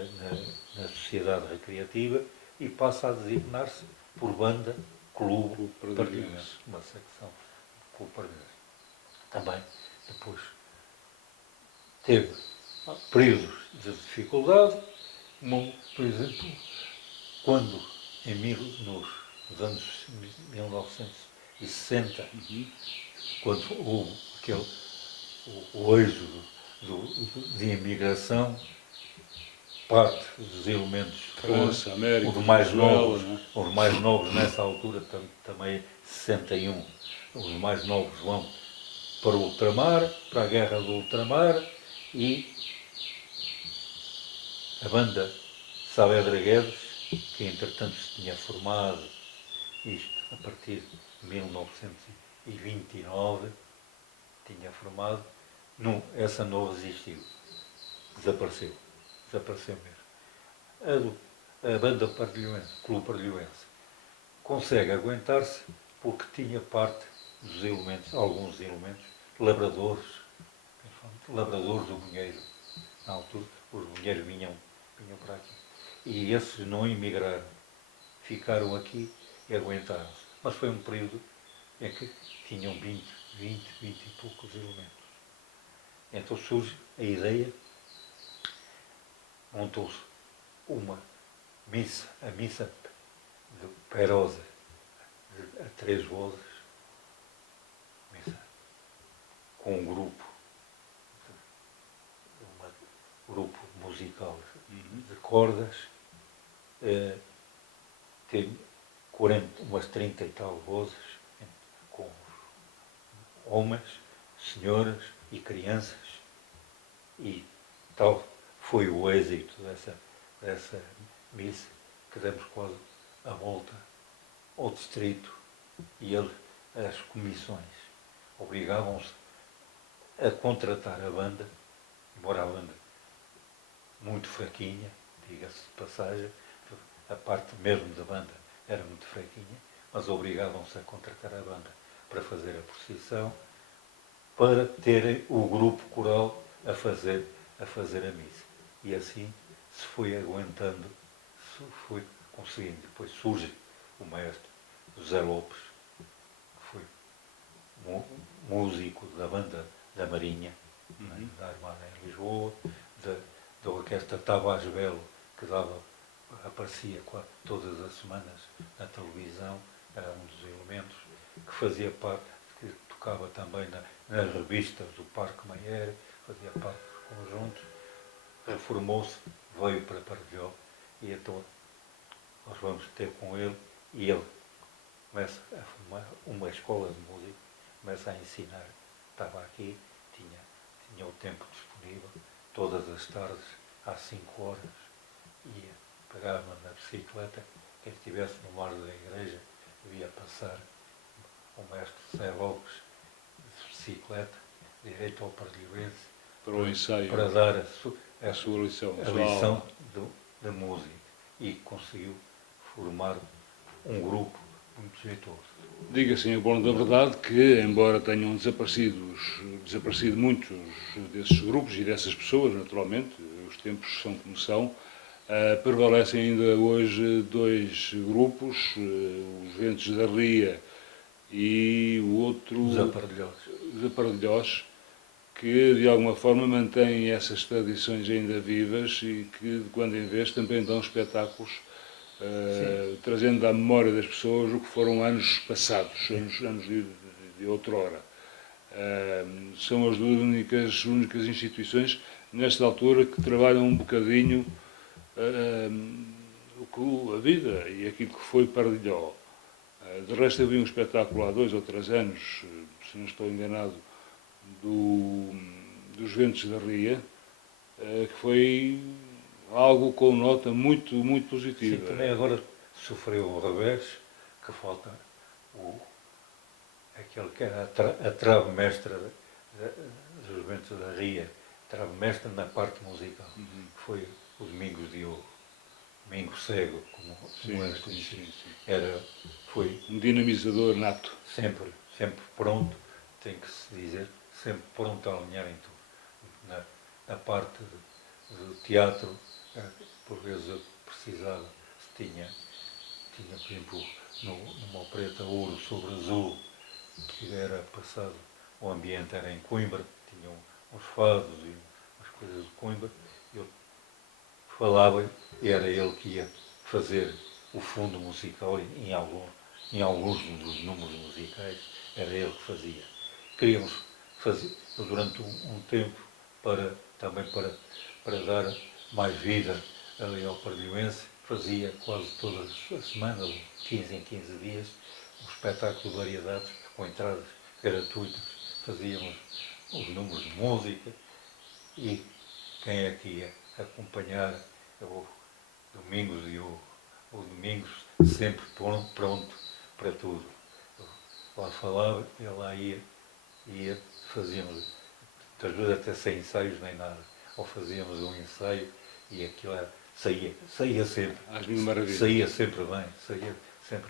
sociedade recreativa e passa a designar-se por banda Clube Parelhoense, uma secção do Clube Parelhoense. Também, depois, teve períodos de dificuldade, por exemplo, quando nos anos 1960, quando houve o êxodo de imigração, parte dos elementos França, América, novos, Venezuela, não é? os mais novos nessa altura, também 61, os mais novos vão para o ultramar, para a guerra do ultramar, e a banda Saavedra Guedes, que entretanto se tinha formado, isto a partir de 1929, tinha formado, não, essa não resistiu, desapareceu mesmo. A banda Parelhoense, Clube Parelhoense, consegue aguentar-se porque tinha parte dos elementos, alguns elementos, labradores do Vinheiro. Na altura, os vinheiros vinham para aqui. E esses não emigraram, ficaram aqui e aguentaram-se. Mas foi um período em que tinham 20 e poucos elementos. Então surge a ideia, montou-se uma missa, a missa de Perosa, a 3 vozes, missa, com um grupo musical de cordas, tem umas 30 e tal vozes, com homens, senhoras e crianças, e tal foi o êxito dessa missa, que demos quase a volta ao distrito e as comissões obrigavam-se a contratar a banda, embora a banda muito fraquinha, diga-se de passagem, a parte mesmo da banda era muito fraquinha, mas obrigavam-se a contratar a banda para fazer a procissão, para terem o grupo coral a fazer a missa. E assim se foi aguentando, se foi conseguindo. Depois surge o maestro José Lopes, que foi músico da banda da Marinha, da Armada em Lisboa, da orquestra Tavares Belo, que aparecia todas as semanas na televisão, era um dos elementos, que fazia parte, que tocava também nas revistas do Parque Mayer, fazia parte conjuntos, reformou-se, veio para Pardió e então nós vamos ter com ele e ele começa a formar uma escola de música, começa a ensinar. Estava aqui, tinha o tempo disponível, todas as tardes, às 5 horas, ia, pegava na bicicleta, quem estivesse no mar da igreja, via passar o mestre Zé Lopes de bicicleta, direito ao Pardioense, Para o ensaio, para dar a sua lição, a lição da música. E conseguiu formar um grupo muito jeitoso. Diga-se em bom da verdade que, embora tenham desaparecido muitos desses grupos e dessas pessoas, naturalmente, os tempos são como são, prevalecem ainda hoje 2 grupos, os Ventos da Ria e o outro, os Aparelhós, que de alguma forma mantêm essas tradições ainda vivas e que de quando em vez também dão espetáculos, trazendo à memória das pessoas o que foram anos passados, anos de outrora. São as únicas instituições nesta altura que trabalham um bocadinho a vida e aquilo que foi Pardilhó. De resto, eu vi um espetáculo há 2 ou 3 anos, se não estou enganado, dos Ventos da Ria, que foi algo com nota muito, muito positiva. Sim, também agora sofreu o revés, que falta aquele que era a trave mestra dos Ventos da Ria, trave mestra na parte musical, que foi o Domingos Diogo, Domingo Cego, como é conhecido. Foi um dinamizador nato. Sempre pronto, tem que se dizer, sempre pronto a alinhar em tudo. Na parte do teatro, por vezes eu precisava, se tinha por exemplo, numa opereta Ouro sobre Azul, que era passado, o ambiente era em Coimbra, tinham uns fados e umas coisas de Coimbra, eu falava e era ele que ia fazer o fundo musical em alguns dos números musicais, era ele que fazia. Queríamos fazer durante um tempo também para dar mais vida ali ao Pardioense, fazia quase todas as semanas, 15 em 15 dias, um espetáculo de variedades com entradas gratuitas. Fazíamos os números de música e quem é que ia acompanhar o Domingos e o Domingos sempre pronto para tudo. Lá falava, ele lá ia, fazíamos, às vezes até sem ensaios nem nada, ou fazíamos um ensaio e aquilo saía sempre. Saía sempre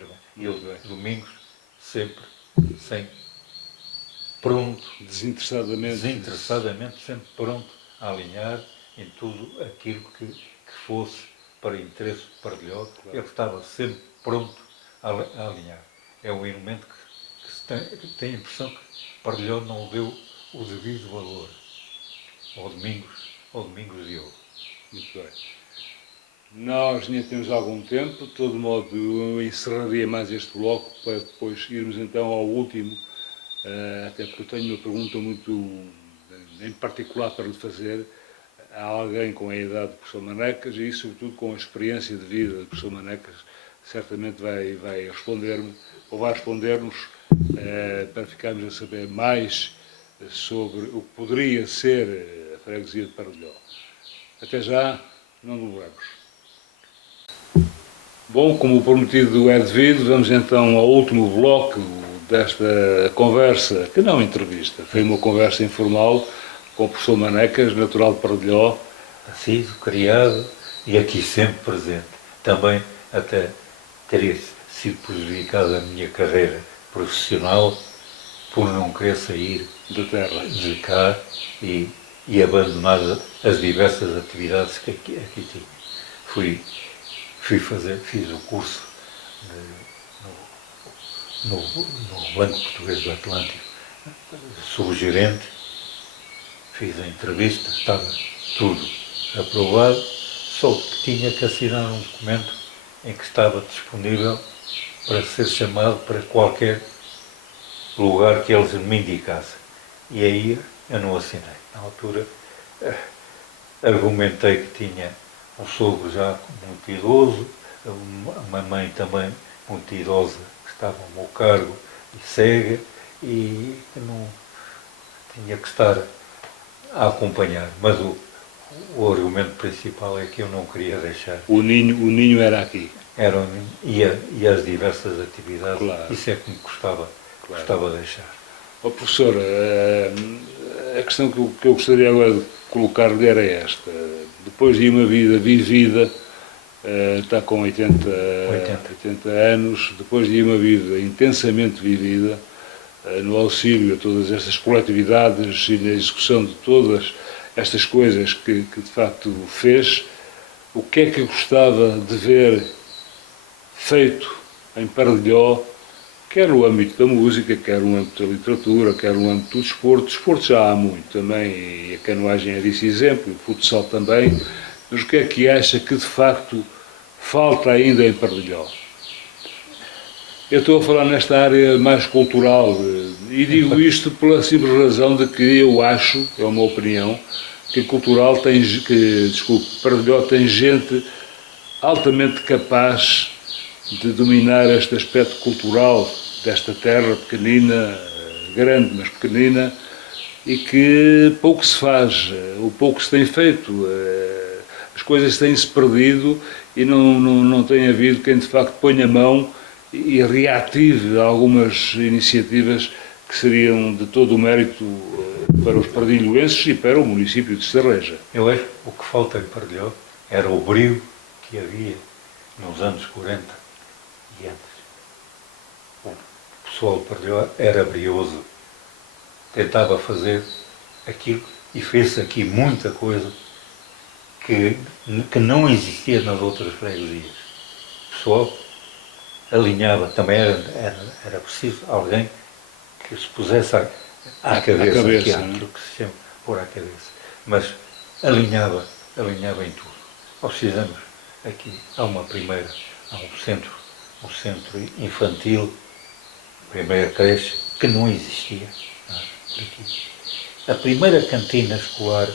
bem. E o Domingos sempre pronto, desinteressadamente, sempre pronto a alinhar em tudo aquilo que fosse para interesse de Pardilhó. Claro. Ele estava sempre pronto a alinhar. É um elemento que tem a impressão que Pardilhó não deu o devido valor ao Domingos Diogo. Muito bem. Nós ainda temos algum tempo, de todo modo eu encerraria mais este bloco para depois irmos então ao último, até porque eu tenho uma pergunta muito em particular para lhe fazer a alguém com a idade do professor Manecas e sobretudo com a experiência de vida do professor Manecas, certamente vai responder-me ou vai responder-nos para ficarmos a saber mais sobre o que poderia ser a freguesia de Pardilhó. Até já, não demoramos. Bom, como o prometido é devido, vamos então ao último bloco desta conversa, que não entrevista, foi uma conversa informal com o professor Manecas, natural de Pardilhó. Nascido, criado e aqui sempre presente. Também até teria sido prejudicada a minha carreira profissional por não querer sair da terra, de cá e abandonar as diversas atividades que aqui tinha. Fiz o curso no Banco Português do Atlântico, subgerente, fiz a entrevista, estava tudo aprovado, só que tinha que assinar um documento em que estava disponível para ser chamado para qualquer lugar que eles me indicassem. E aí eu não assinei. Na altura argumentei que tinha um sogro já muito idoso, uma mãe também muito idosa, que estava ao meu cargo e cega, e que não tinha que estar a acompanhar. Mas o argumento principal é que eu não queria deixar. O ninho era aqui. E as diversas atividades, Claro. isso é que me gostava de deixar. Oh, professor, a questão que eu gostaria agora de colocar-lhe era esta. Depois de uma vida vivida, está com 80 anos, depois de uma vida intensamente vivida, no auxílio a todas estas coletividades e na execução de todas estas coisas que de facto fez, o que é que gostava de ver feito em Parelhó, quer no âmbito da música, quer no âmbito da literatura, quer no âmbito do desporto. Desporto já há muito também, e a canoagem é desse exemplo, o futsal também, mas o que é que acha que de facto falta ainda em Parelhó? Eu estou a falar nesta área mais cultural, e digo isto pela simples razão de que eu acho, é uma opinião, que cultural tem, Parelhó tem gente altamente capaz de dominar este aspecto cultural desta terra pequenina, grande mas pequenina, e que pouco se faz, ou pouco se tem feito. As coisas têm-se perdido e não tem havido quem de facto ponha a mão e reative algumas iniciativas que seriam de todo o mérito para os pardilhoenses e para o município de Serreja. Eu acho que o que falta em Parelhó era o brio que havia nos anos 40 e antes. O pessoal de Parelhó era brioso, tentava fazer aquilo e fez aqui muita coisa que não existia nas outras freguesias. O pessoal alinhava, também era preciso alguém que se pusesse à cabeça, que é aquilo que se chama pôr à cabeça, mas alinhava em tudo. Nós fizemos aqui, há um centro infantil, primeira creche, que não existia. A primeira cantina escolar,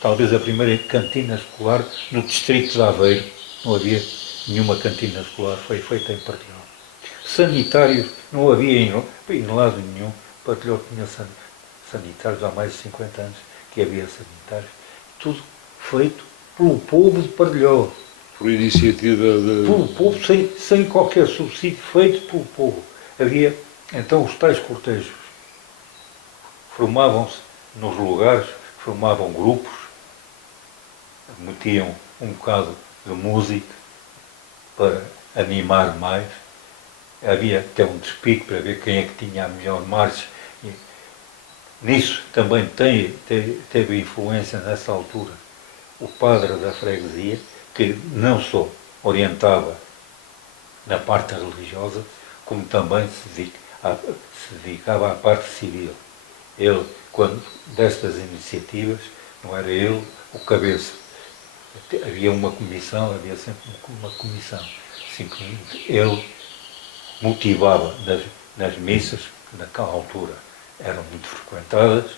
talvez a primeira cantina escolar no distrito de Aveiro, não havia nenhuma cantina escolar, foi feita em Parelhó. Sanitários, não havia em lado nenhum. Parelhó tinha sanitários há mais de 50 anos que havia sanitários. Tudo feito pelo povo de Parelhó. Por iniciativa de... Pelo povo, sem qualquer subsídio, feito pelo povo. Havia, então, os tais cortejos. Formavam-se nos lugares, formavam grupos, metiam um bocado de música para animar mais. Havia até um despique para ver quem é que tinha a melhor marcha. E nisso também teve influência nessa altura o padre da freguesia, que não só orientava na parte religiosa, como também se dedicava à parte civil. Ele, quando destas iniciativas, não era ele o cabeça. Havia uma comissão, havia sempre uma comissão. Assim, ele motivava nas missas, que naquela altura eram muito frequentadas,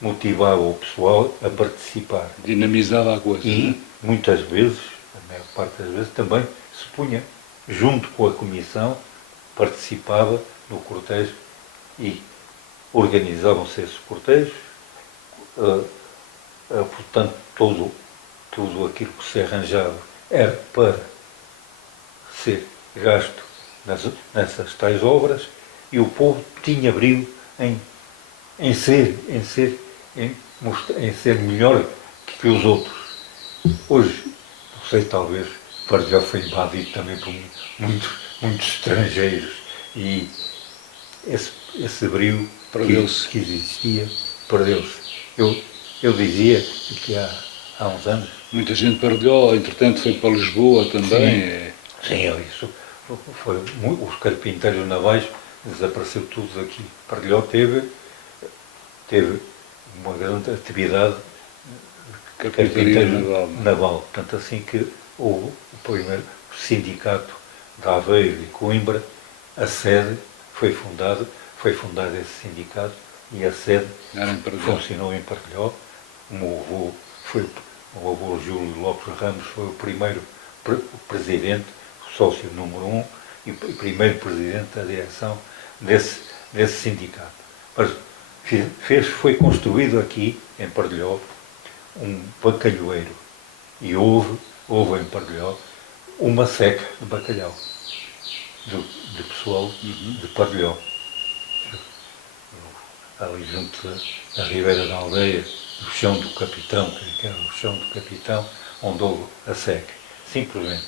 motivava o pessoal a participar. Dinamizava a coisa. E, muitas vezes, a maior parte das vezes, também se punha junto com a comissão, participava no cortejo e organizavam-se esses cortejos, portanto, tudo aquilo que se arranjava era para ser gasto nessas tais obras, e o povo tinha brilho em ser melhor que os outros. Hoje, não sei, talvez Parelhó foi invadido também por muitos estrangeiros, e esse brilho que existia perdeu-se. Eu dizia que há uns anos... Muita gente Parelhó, entretanto foi para Lisboa também. Sim, isso foi os carpinteiros navais, desapareceu tudo aqui. Parelhó teve uma grande atividade de carpinteiro naval. Tanto assim que o primeiro sindicato de Aveiro e Coimbra, a sede foi fundado esse sindicato, e a sede funcionou em Parelhó O meu avô foi, o meu avô Júlio Lopes Ramos foi o primeiro presidente, sócio número 1 e primeiro presidente da direção desse sindicato. Mas foi construído aqui, em Pardelhó, um bacalhoeiro. E houve em Pardelhó uma seca de bacalhau, de pessoal de Pardelhó. Ali junto da Ribeira da Aldeia, no chão do Capitão, que era o chão do Capitão, onde houve a seca. Simplesmente,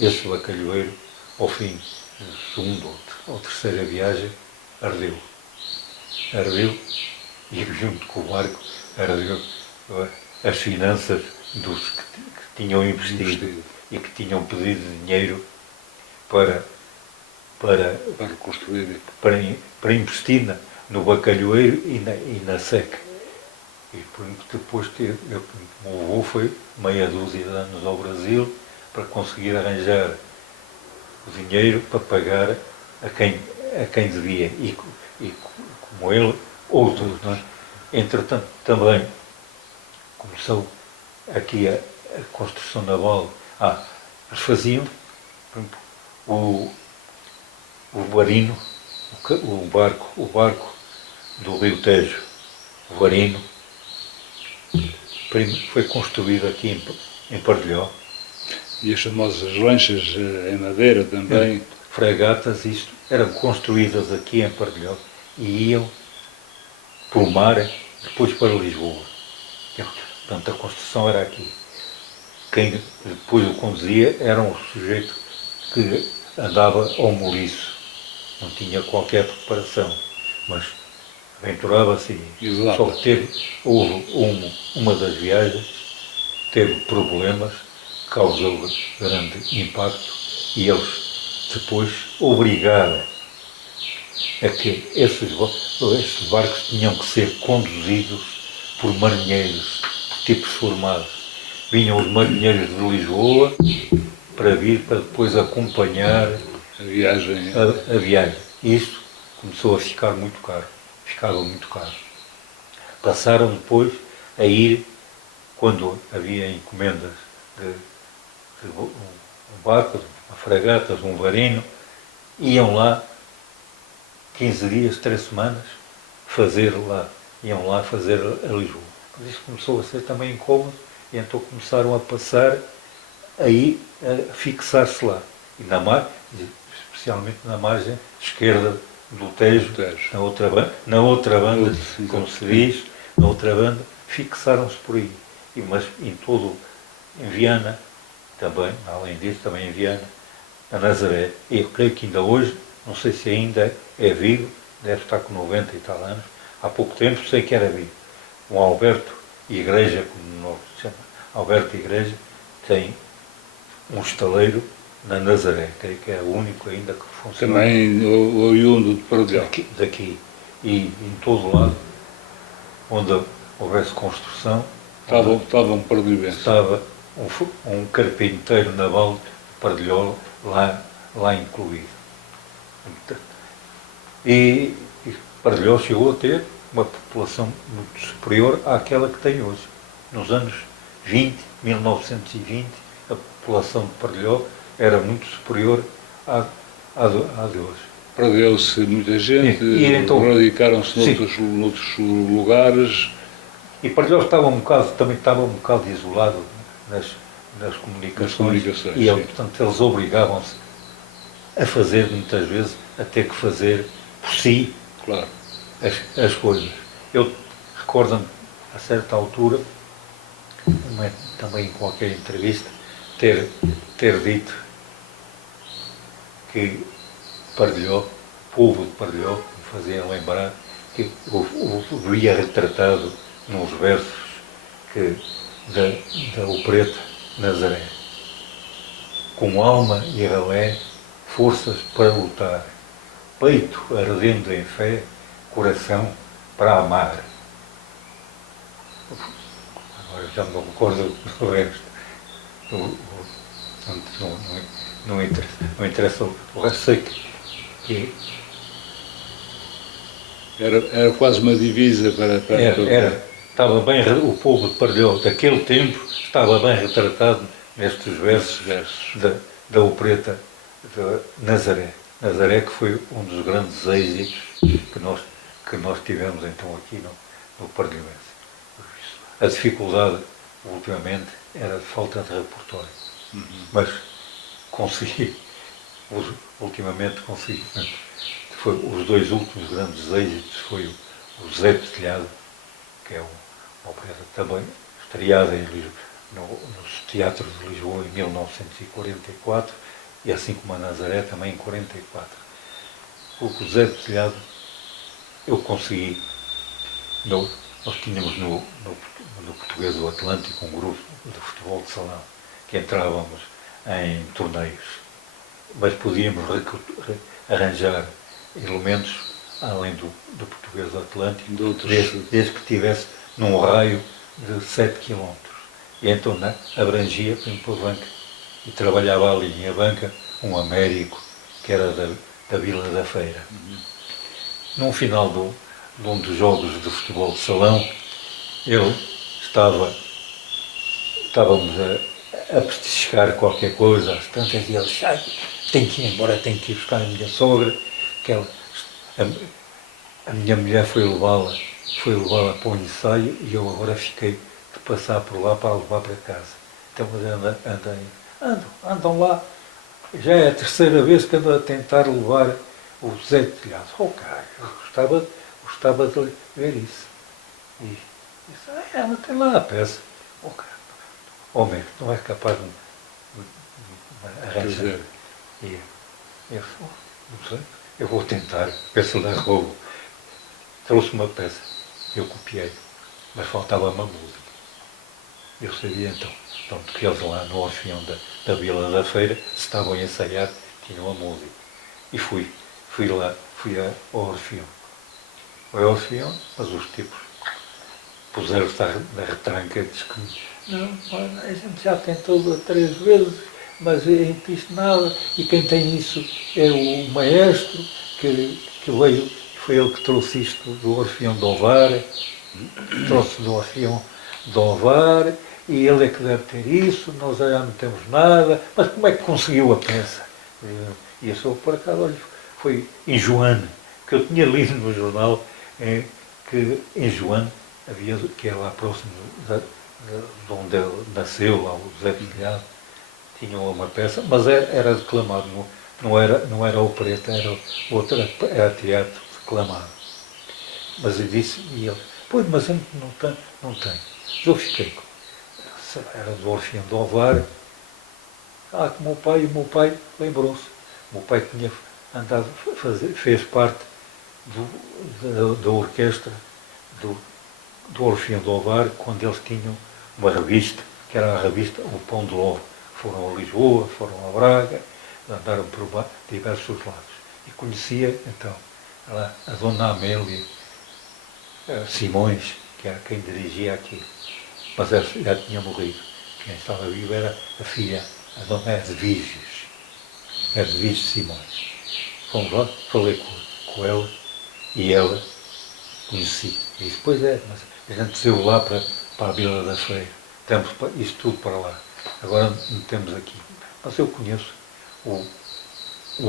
esse bacalhoeiro, ao fim da segunda ou terceira viagem, ardeu. Ardeu e junto com o barco ardeu as finanças dos que tinham investido e que tinham pedido dinheiro para reconstruir, para investir no bacalhoeiro e na seca. E depois o meu avô foi meia dúzia de anos ao Brasil para conseguir arranjar o dinheiro para pagar a quem devia e como ele, outros. Não é? Entretanto, também começou aqui a construção naval. Eles faziam, por exemplo, o Varino, o barco do Rio Tejo, o Varino, foi construído aqui em Pardelhó. E as famosas lanchas em madeira também. Fragatas, isto, eram construídas aqui em Pardelhó e iam por mar depois para Lisboa. Portanto, a construção era aqui. Quem depois o conduzia era um sujeito que andava ao moliço, não tinha qualquer preparação, mas aventurava-se e só que houve uma das viagens, teve problemas, causou grande impacto e eles depois obrigaram a que esses barcos tinham que ser conduzidos por marinheiros de tipos formados. Vinham os marinheiros de Lisboa para vir para depois acompanhar a viagem. A viagem. E isto começou a ficar muito caro. Ficava muito caro. Passaram depois a ir, quando havia encomendas de um barco, uma fragata, um varino, iam lá 15 dias, 3 semanas, iam lá fazer a Lisboa. Mas isto começou a ser também incómodo e então começaram a passar aí a fixar-se lá. E especialmente na margem esquerda do Tejo. Na outra banda, como se diz, na outra banda, fixaram-se por aí. Mas em Viana, também, além disso, também em Viana, a Nazaré. E eu creio que ainda hoje, não sei se ainda é vivo, deve estar com 90 e tal anos, há pouco tempo sei que era vivo. Um Alberto Igreja, como nós chama, Alberto Igreja, tem um estaleiro na Nazaré, creio que é o único ainda que funciona. Também oriundo de Pardelhó. Daqui. E em todo lado, onde houvesse construção, estavam pardelhenses. Estava um carpinteiro naval de Pardelhó lá incluído. E Pardelhó chegou a ter uma população muito superior àquela que tem hoje. Nos anos 1920, a população de Pardelhó era muito superior à de hoje. Perdeu-se muita gente, então, radicaram-se noutros lugares. E Pardelhó também estava um bocado isolado nas comunicações. E portanto, eles obrigavam-se a fazer, muitas vezes, a ter que fazer por si, claro, as coisas. Eu recordo-me, a certa altura, também em qualquer entrevista, ter dito que Pardelhó, o povo de Pardelhó, me fazia lembrar que o via retratado nos versos da opereta Nazaré. Com alma e ralé, forças para lutar, peito ardendo em fé, coração para amar. Agora já me recordo do resto. Não interessa o resto, sei que era quase uma divisa para era estava bem, o povo de Parelhó daquele tempo estava bem retratado nestes versos da opereta de Nazaré. Nazaré, que foi um dos grandes êxitos que nós tivemos então aqui no Parelhoense. A dificuldade, ultimamente, era de falta de repertório. Mas consegui, ultimamente consegui. Foi, os dois últimos grandes êxitos foi o Zé de Telhado, que é uma opereta também estreada em Lisboa, no Teatro de Lisboa em 1944, e assim como a Nazaré também em 44. O Zé de Telhado eu consegui. Nós tínhamos no Português do Atlântico um grupo de futebol de salão, que entrávamos em torneios, mas podíamos arranjar elementos além do Português do Atlântico, desde que estivesse num raio de 7 km. E então abrangia, por exemplo, a banca. E trabalhava ali em banca um Américo, que era da Vila da Feira. Num final de um dos jogos de futebol de salão, estávamos a petiscar qualquer coisa, às tantas, e ele disse, tenho que ir embora, tenho que ir buscar a minha sogra, que a minha mulher foi levá-la para o ensaio, e eu agora fiquei de passar por lá para a levar para casa. Então andam lá, já é a terceira vez que ando a tentar levar o Zé de Telhado. Cara, eu gostava de ver isso. E disse, ela tem lá a peça. Cara, homem, não é capaz de me arranjar. E eu não sei, eu vou tentar, peça da roubo. Trouxe uma peça, eu copiei, mas faltava uma música. Eu sabia então, que eles lá no Orfeão da Vila da Feira, se estavam a ensaiar, tinham a música. E fui ao Orfeão. Foi ao Orfeão, mas os tipos puseram-se na retranca e disse que não, a gente já tentou 3 vezes, mas isto nada, e quem tem isso é o maestro, que veio, foi ele que trouxe isto do Orfeão de Ovar, trouxe do Orfeão de Ovar, e ele é que deve ter isso, nós já não temos nada, mas como é que conseguiu a peça? E eu sou por acaso, olha, foi em Joane, que eu tinha lido no jornal, que em Joane havia, que é lá próximo de onde ele nasceu, lá o Zé de Telhado, tinham uma peça, mas era declamado, não era opereta, era teatro declamado. Mas eu disse, e ele, pois, mas a gente não tem. Eu fiquei com, era do Orfeão de Ovar, que o meu pai lembrou-se. O meu pai tinha andado fez parte da orquestra do Orfeão de Ovar, quando eles tinham uma revista, que era a revista O Pão de Ló. Foram a Lisboa, foram a Braga, andaram por diversos lados. E conhecia, então, a Dona Amélia Simões, que era quem dirigia aquilo. Mas ela já tinha morrido. Quem estava viva era a filha, a Dona Edvígios Simões. Fomos lá, falei com ela, e ela conheci. E disse, pois é, mas a gente saiu lá para a Vila da Feira. Temos isto tudo para lá. Agora não temos aqui. Mas eu conheço o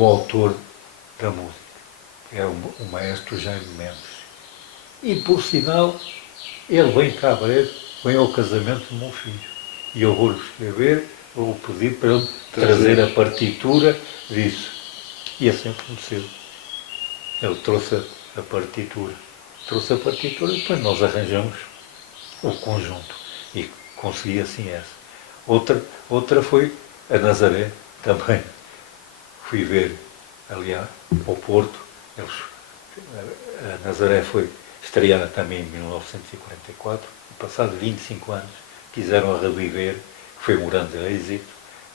autor da música, que é o maestro Jaime Mendes. E, por sinal, ele vem cá breve, vem ao casamento do meu filho. E eu vou-lhe escrever, vou pedir para ele trazer a partitura disso. E assim aconteceu. Ele trouxe a partitura. E depois nós arranjamos o conjunto. E consegui assim essa. Outra foi a Nazaré, também. Fui ver ali ao Porto. A Nazaré foi estreada também em 1944. E passado 25 anos, quiseram reviver, foi um grande êxito,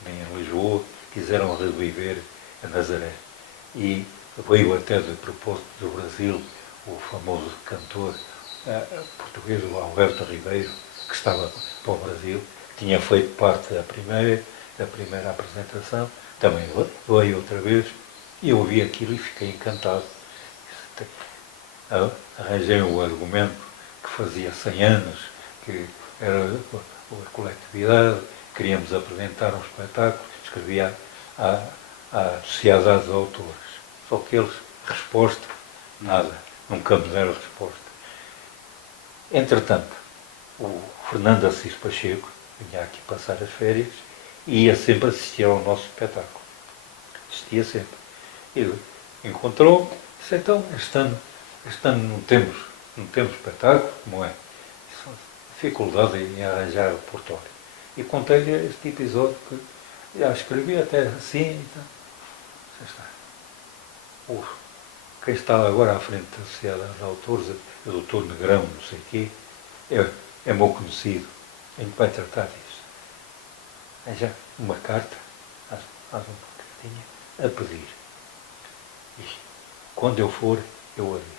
em Lisboa, quiseram reviver a Nazaré. E veio até de propósito do Brasil o famoso cantor português, o Alberto Ribeiro, que estava para o Brasil, tinha feito parte da primeira apresentação, também veio outra vez, e eu ouvi aquilo e fiquei encantado. Arranjei um argumento que fazia 100 anos, que era a coletividade, queríamos apresentar um espetáculo, escrevia à Sociedade de Autores. Só que eles, resposta, nada, nunca me deram resposta. Entretanto, o Fernando Assis Pacheco vinha aqui passar as férias e ia sempre assistir ao nosso espetáculo. Assistia sempre. Ele encontrou-me e disse, então, este ano não temos espetáculo, como é? Dificuldade em arranjar o repertório. E contei-lhe este episódio que já escrevi até assim, então, já está. Quem está agora à frente da Sociedade de Autores, o doutor Negrão, não sei o quê, é meu conhecido, a gente vai tratar disso. Já uma carta, faz uma cartinha, a pedir. E quando eu for, eu aviso.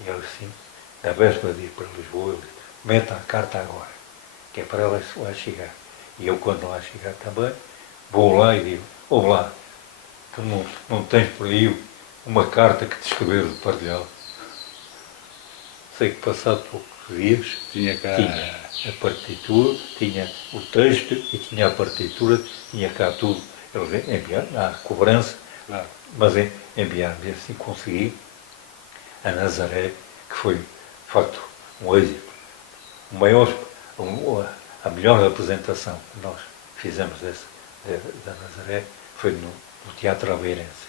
E ele assim, da véspera de ir para Lisboa, ele disse, meta a carta agora, que é para ela lá chegar. E eu, quando lá chegar também, vou lá e digo, lá, tu não tens por aí uma carta que te escreveram de Pardilhão. Sei que passado poucos dias tinha a partitura, tinha o texto e tinha a partitura, tinha cá tudo. Eles enviaram a cobrança, claro. Mas enviaram, e assim consegui a Nazaré, que foi, de facto, um êxito. A melhor apresentação que nós fizemos da Nazaré foi no Teatro Aveirense.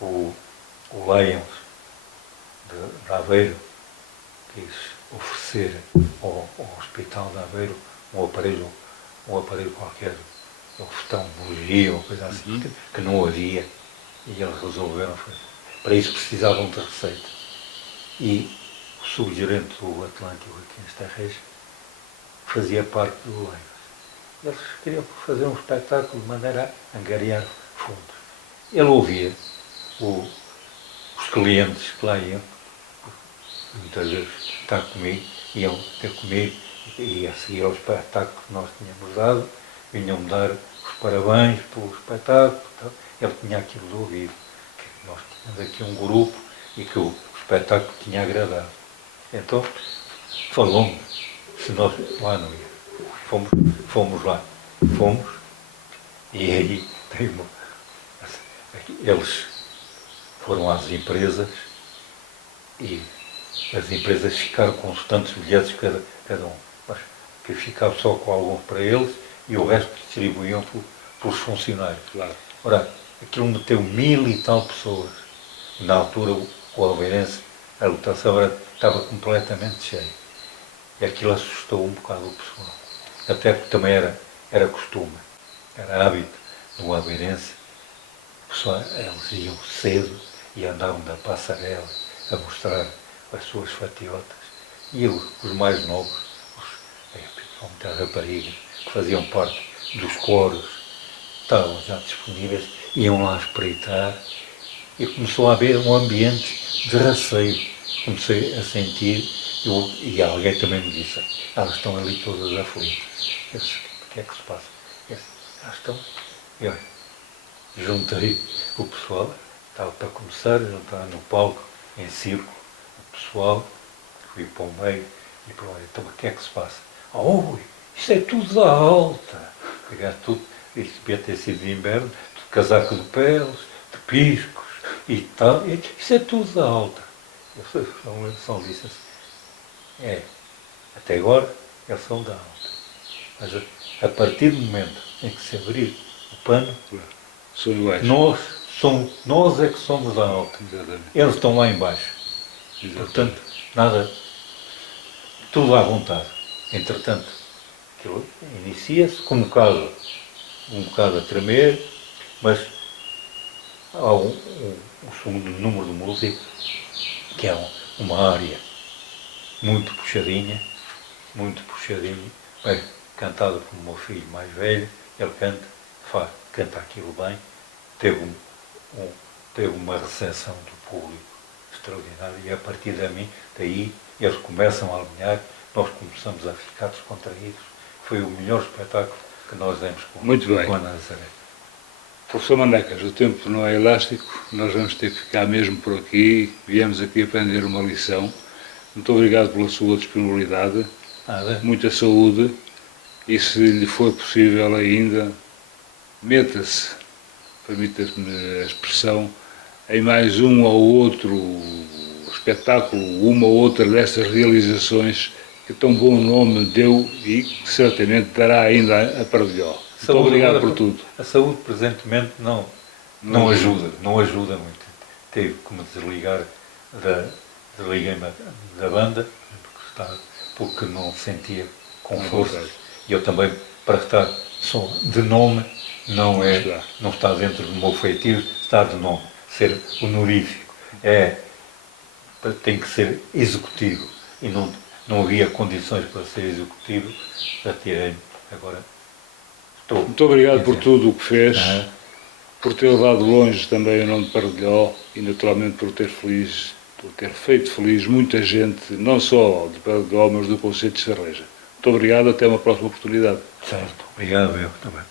O Lions de Aveiro quis oferecer ao Hospital de Aveiro um aparelho qualquer, um oftalmologia ou coisa assim, que não havia, e eles resolveram fazer. Para isso precisavam de receita. E o subgerente do Atlântico aqui em Estarreja fazia parte do Lions. Eles queriam fazer um espetáculo de maneira a angariar fundos. Ele ouvia os clientes que lá iam, muitas vezes estar comigo, iam ter comigo e a seguir ao espetáculo que nós tínhamos dado, vinham-me dar os parabéns pelo espetáculo. Então, ele tinha aquilo de ouvir, que nós tínhamos aqui um grupo e que o espetáculo tinha agradado. Então, falou-me se nós lá não íamos. Fomos lá, e aí eles foram às empresas e as empresas ficaram com uns tantos bilhetes cada um, mas que ficava só com alguns para eles e o resto distribuíam pelos funcionários. Claro. Ora, aquilo meteu 1000 e tal pessoas. Na altura, o Aveirense, a lotação estava completamente cheia. E aquilo assustou um bocado o pessoal. Até porque também era costume, era hábito no Aveirense. Eles iam cedo e andavam na passarela a mostrar as suas fatiotas. E os mais novos, muitas raparigas, que faziam parte dos coros, estavam já disponíveis, iam lá espreitar e começou a haver um ambiente de receio. Comecei a sentir, e alguém também me disse, elas estão ali todas aflitas. Eu disse, o que é que se passa? Elas estão. Eu juntei o pessoal, estava para começar, juntar no palco, em círculo, o pessoal, fui para o meio e para lá, então o que é que se passa? Isto é tudo da alta. Pegar tudo, isto devia ter sido de inverno, de casaco de peles, de piscos e tal, isto é tudo da alta. São disse assim, até agora eles são da alta. Mas a partir do momento em que se abrir o pano, são iguais. Nós é que somos da alta. Exatamente. Eles estão lá embaixo. Exatamente. Portanto, nada, tudo à vontade. Entretanto, aquilo inicia-se com um bocado a tremer, mas há um segundo número de música, que é uma área muito puxadinha, bem, cantada por meu filho mais velho. Ele canta aquilo bem, teve uma recepção do público extraordinária e a partir daí eles começam a alinhar, nós começamos a ficar descontraídos. Foi o melhor espetáculo que nós demos com a Nazaré. Professor Manecas, o tempo não é elástico, nós vamos ter que ficar mesmo por aqui, viemos aqui aprender uma lição, Muito obrigado pela sua disponibilidade, Nada. muita saúde e, se lhe for possível ainda, meta-se, permita-me a expressão, em mais um ou outro espetáculo, uma ou outra dessas realizações que tão bom nome deu e que certamente dará ainda a Pardelhó. Muito obrigado por tudo. A saúde presentemente não ajuda muito. Tive que me desligar, desliguei-me da banda porque não sentia com força. E eu também, para estar só de nome, não está dentro do meu feitio, está de nome, ser honorífico. Tem que ser executivo e não havia condições para ser executivo, retirei-me. Agora estou. Muito obrigado por tudo o que fez, por ter levado longe também o nome de Pardelhó e naturalmente por ter feito feliz muita gente, não só de Pardelhó, mas do concelho de Serreja. Muito obrigado, até uma próxima oportunidade. Certo, obrigado eu também.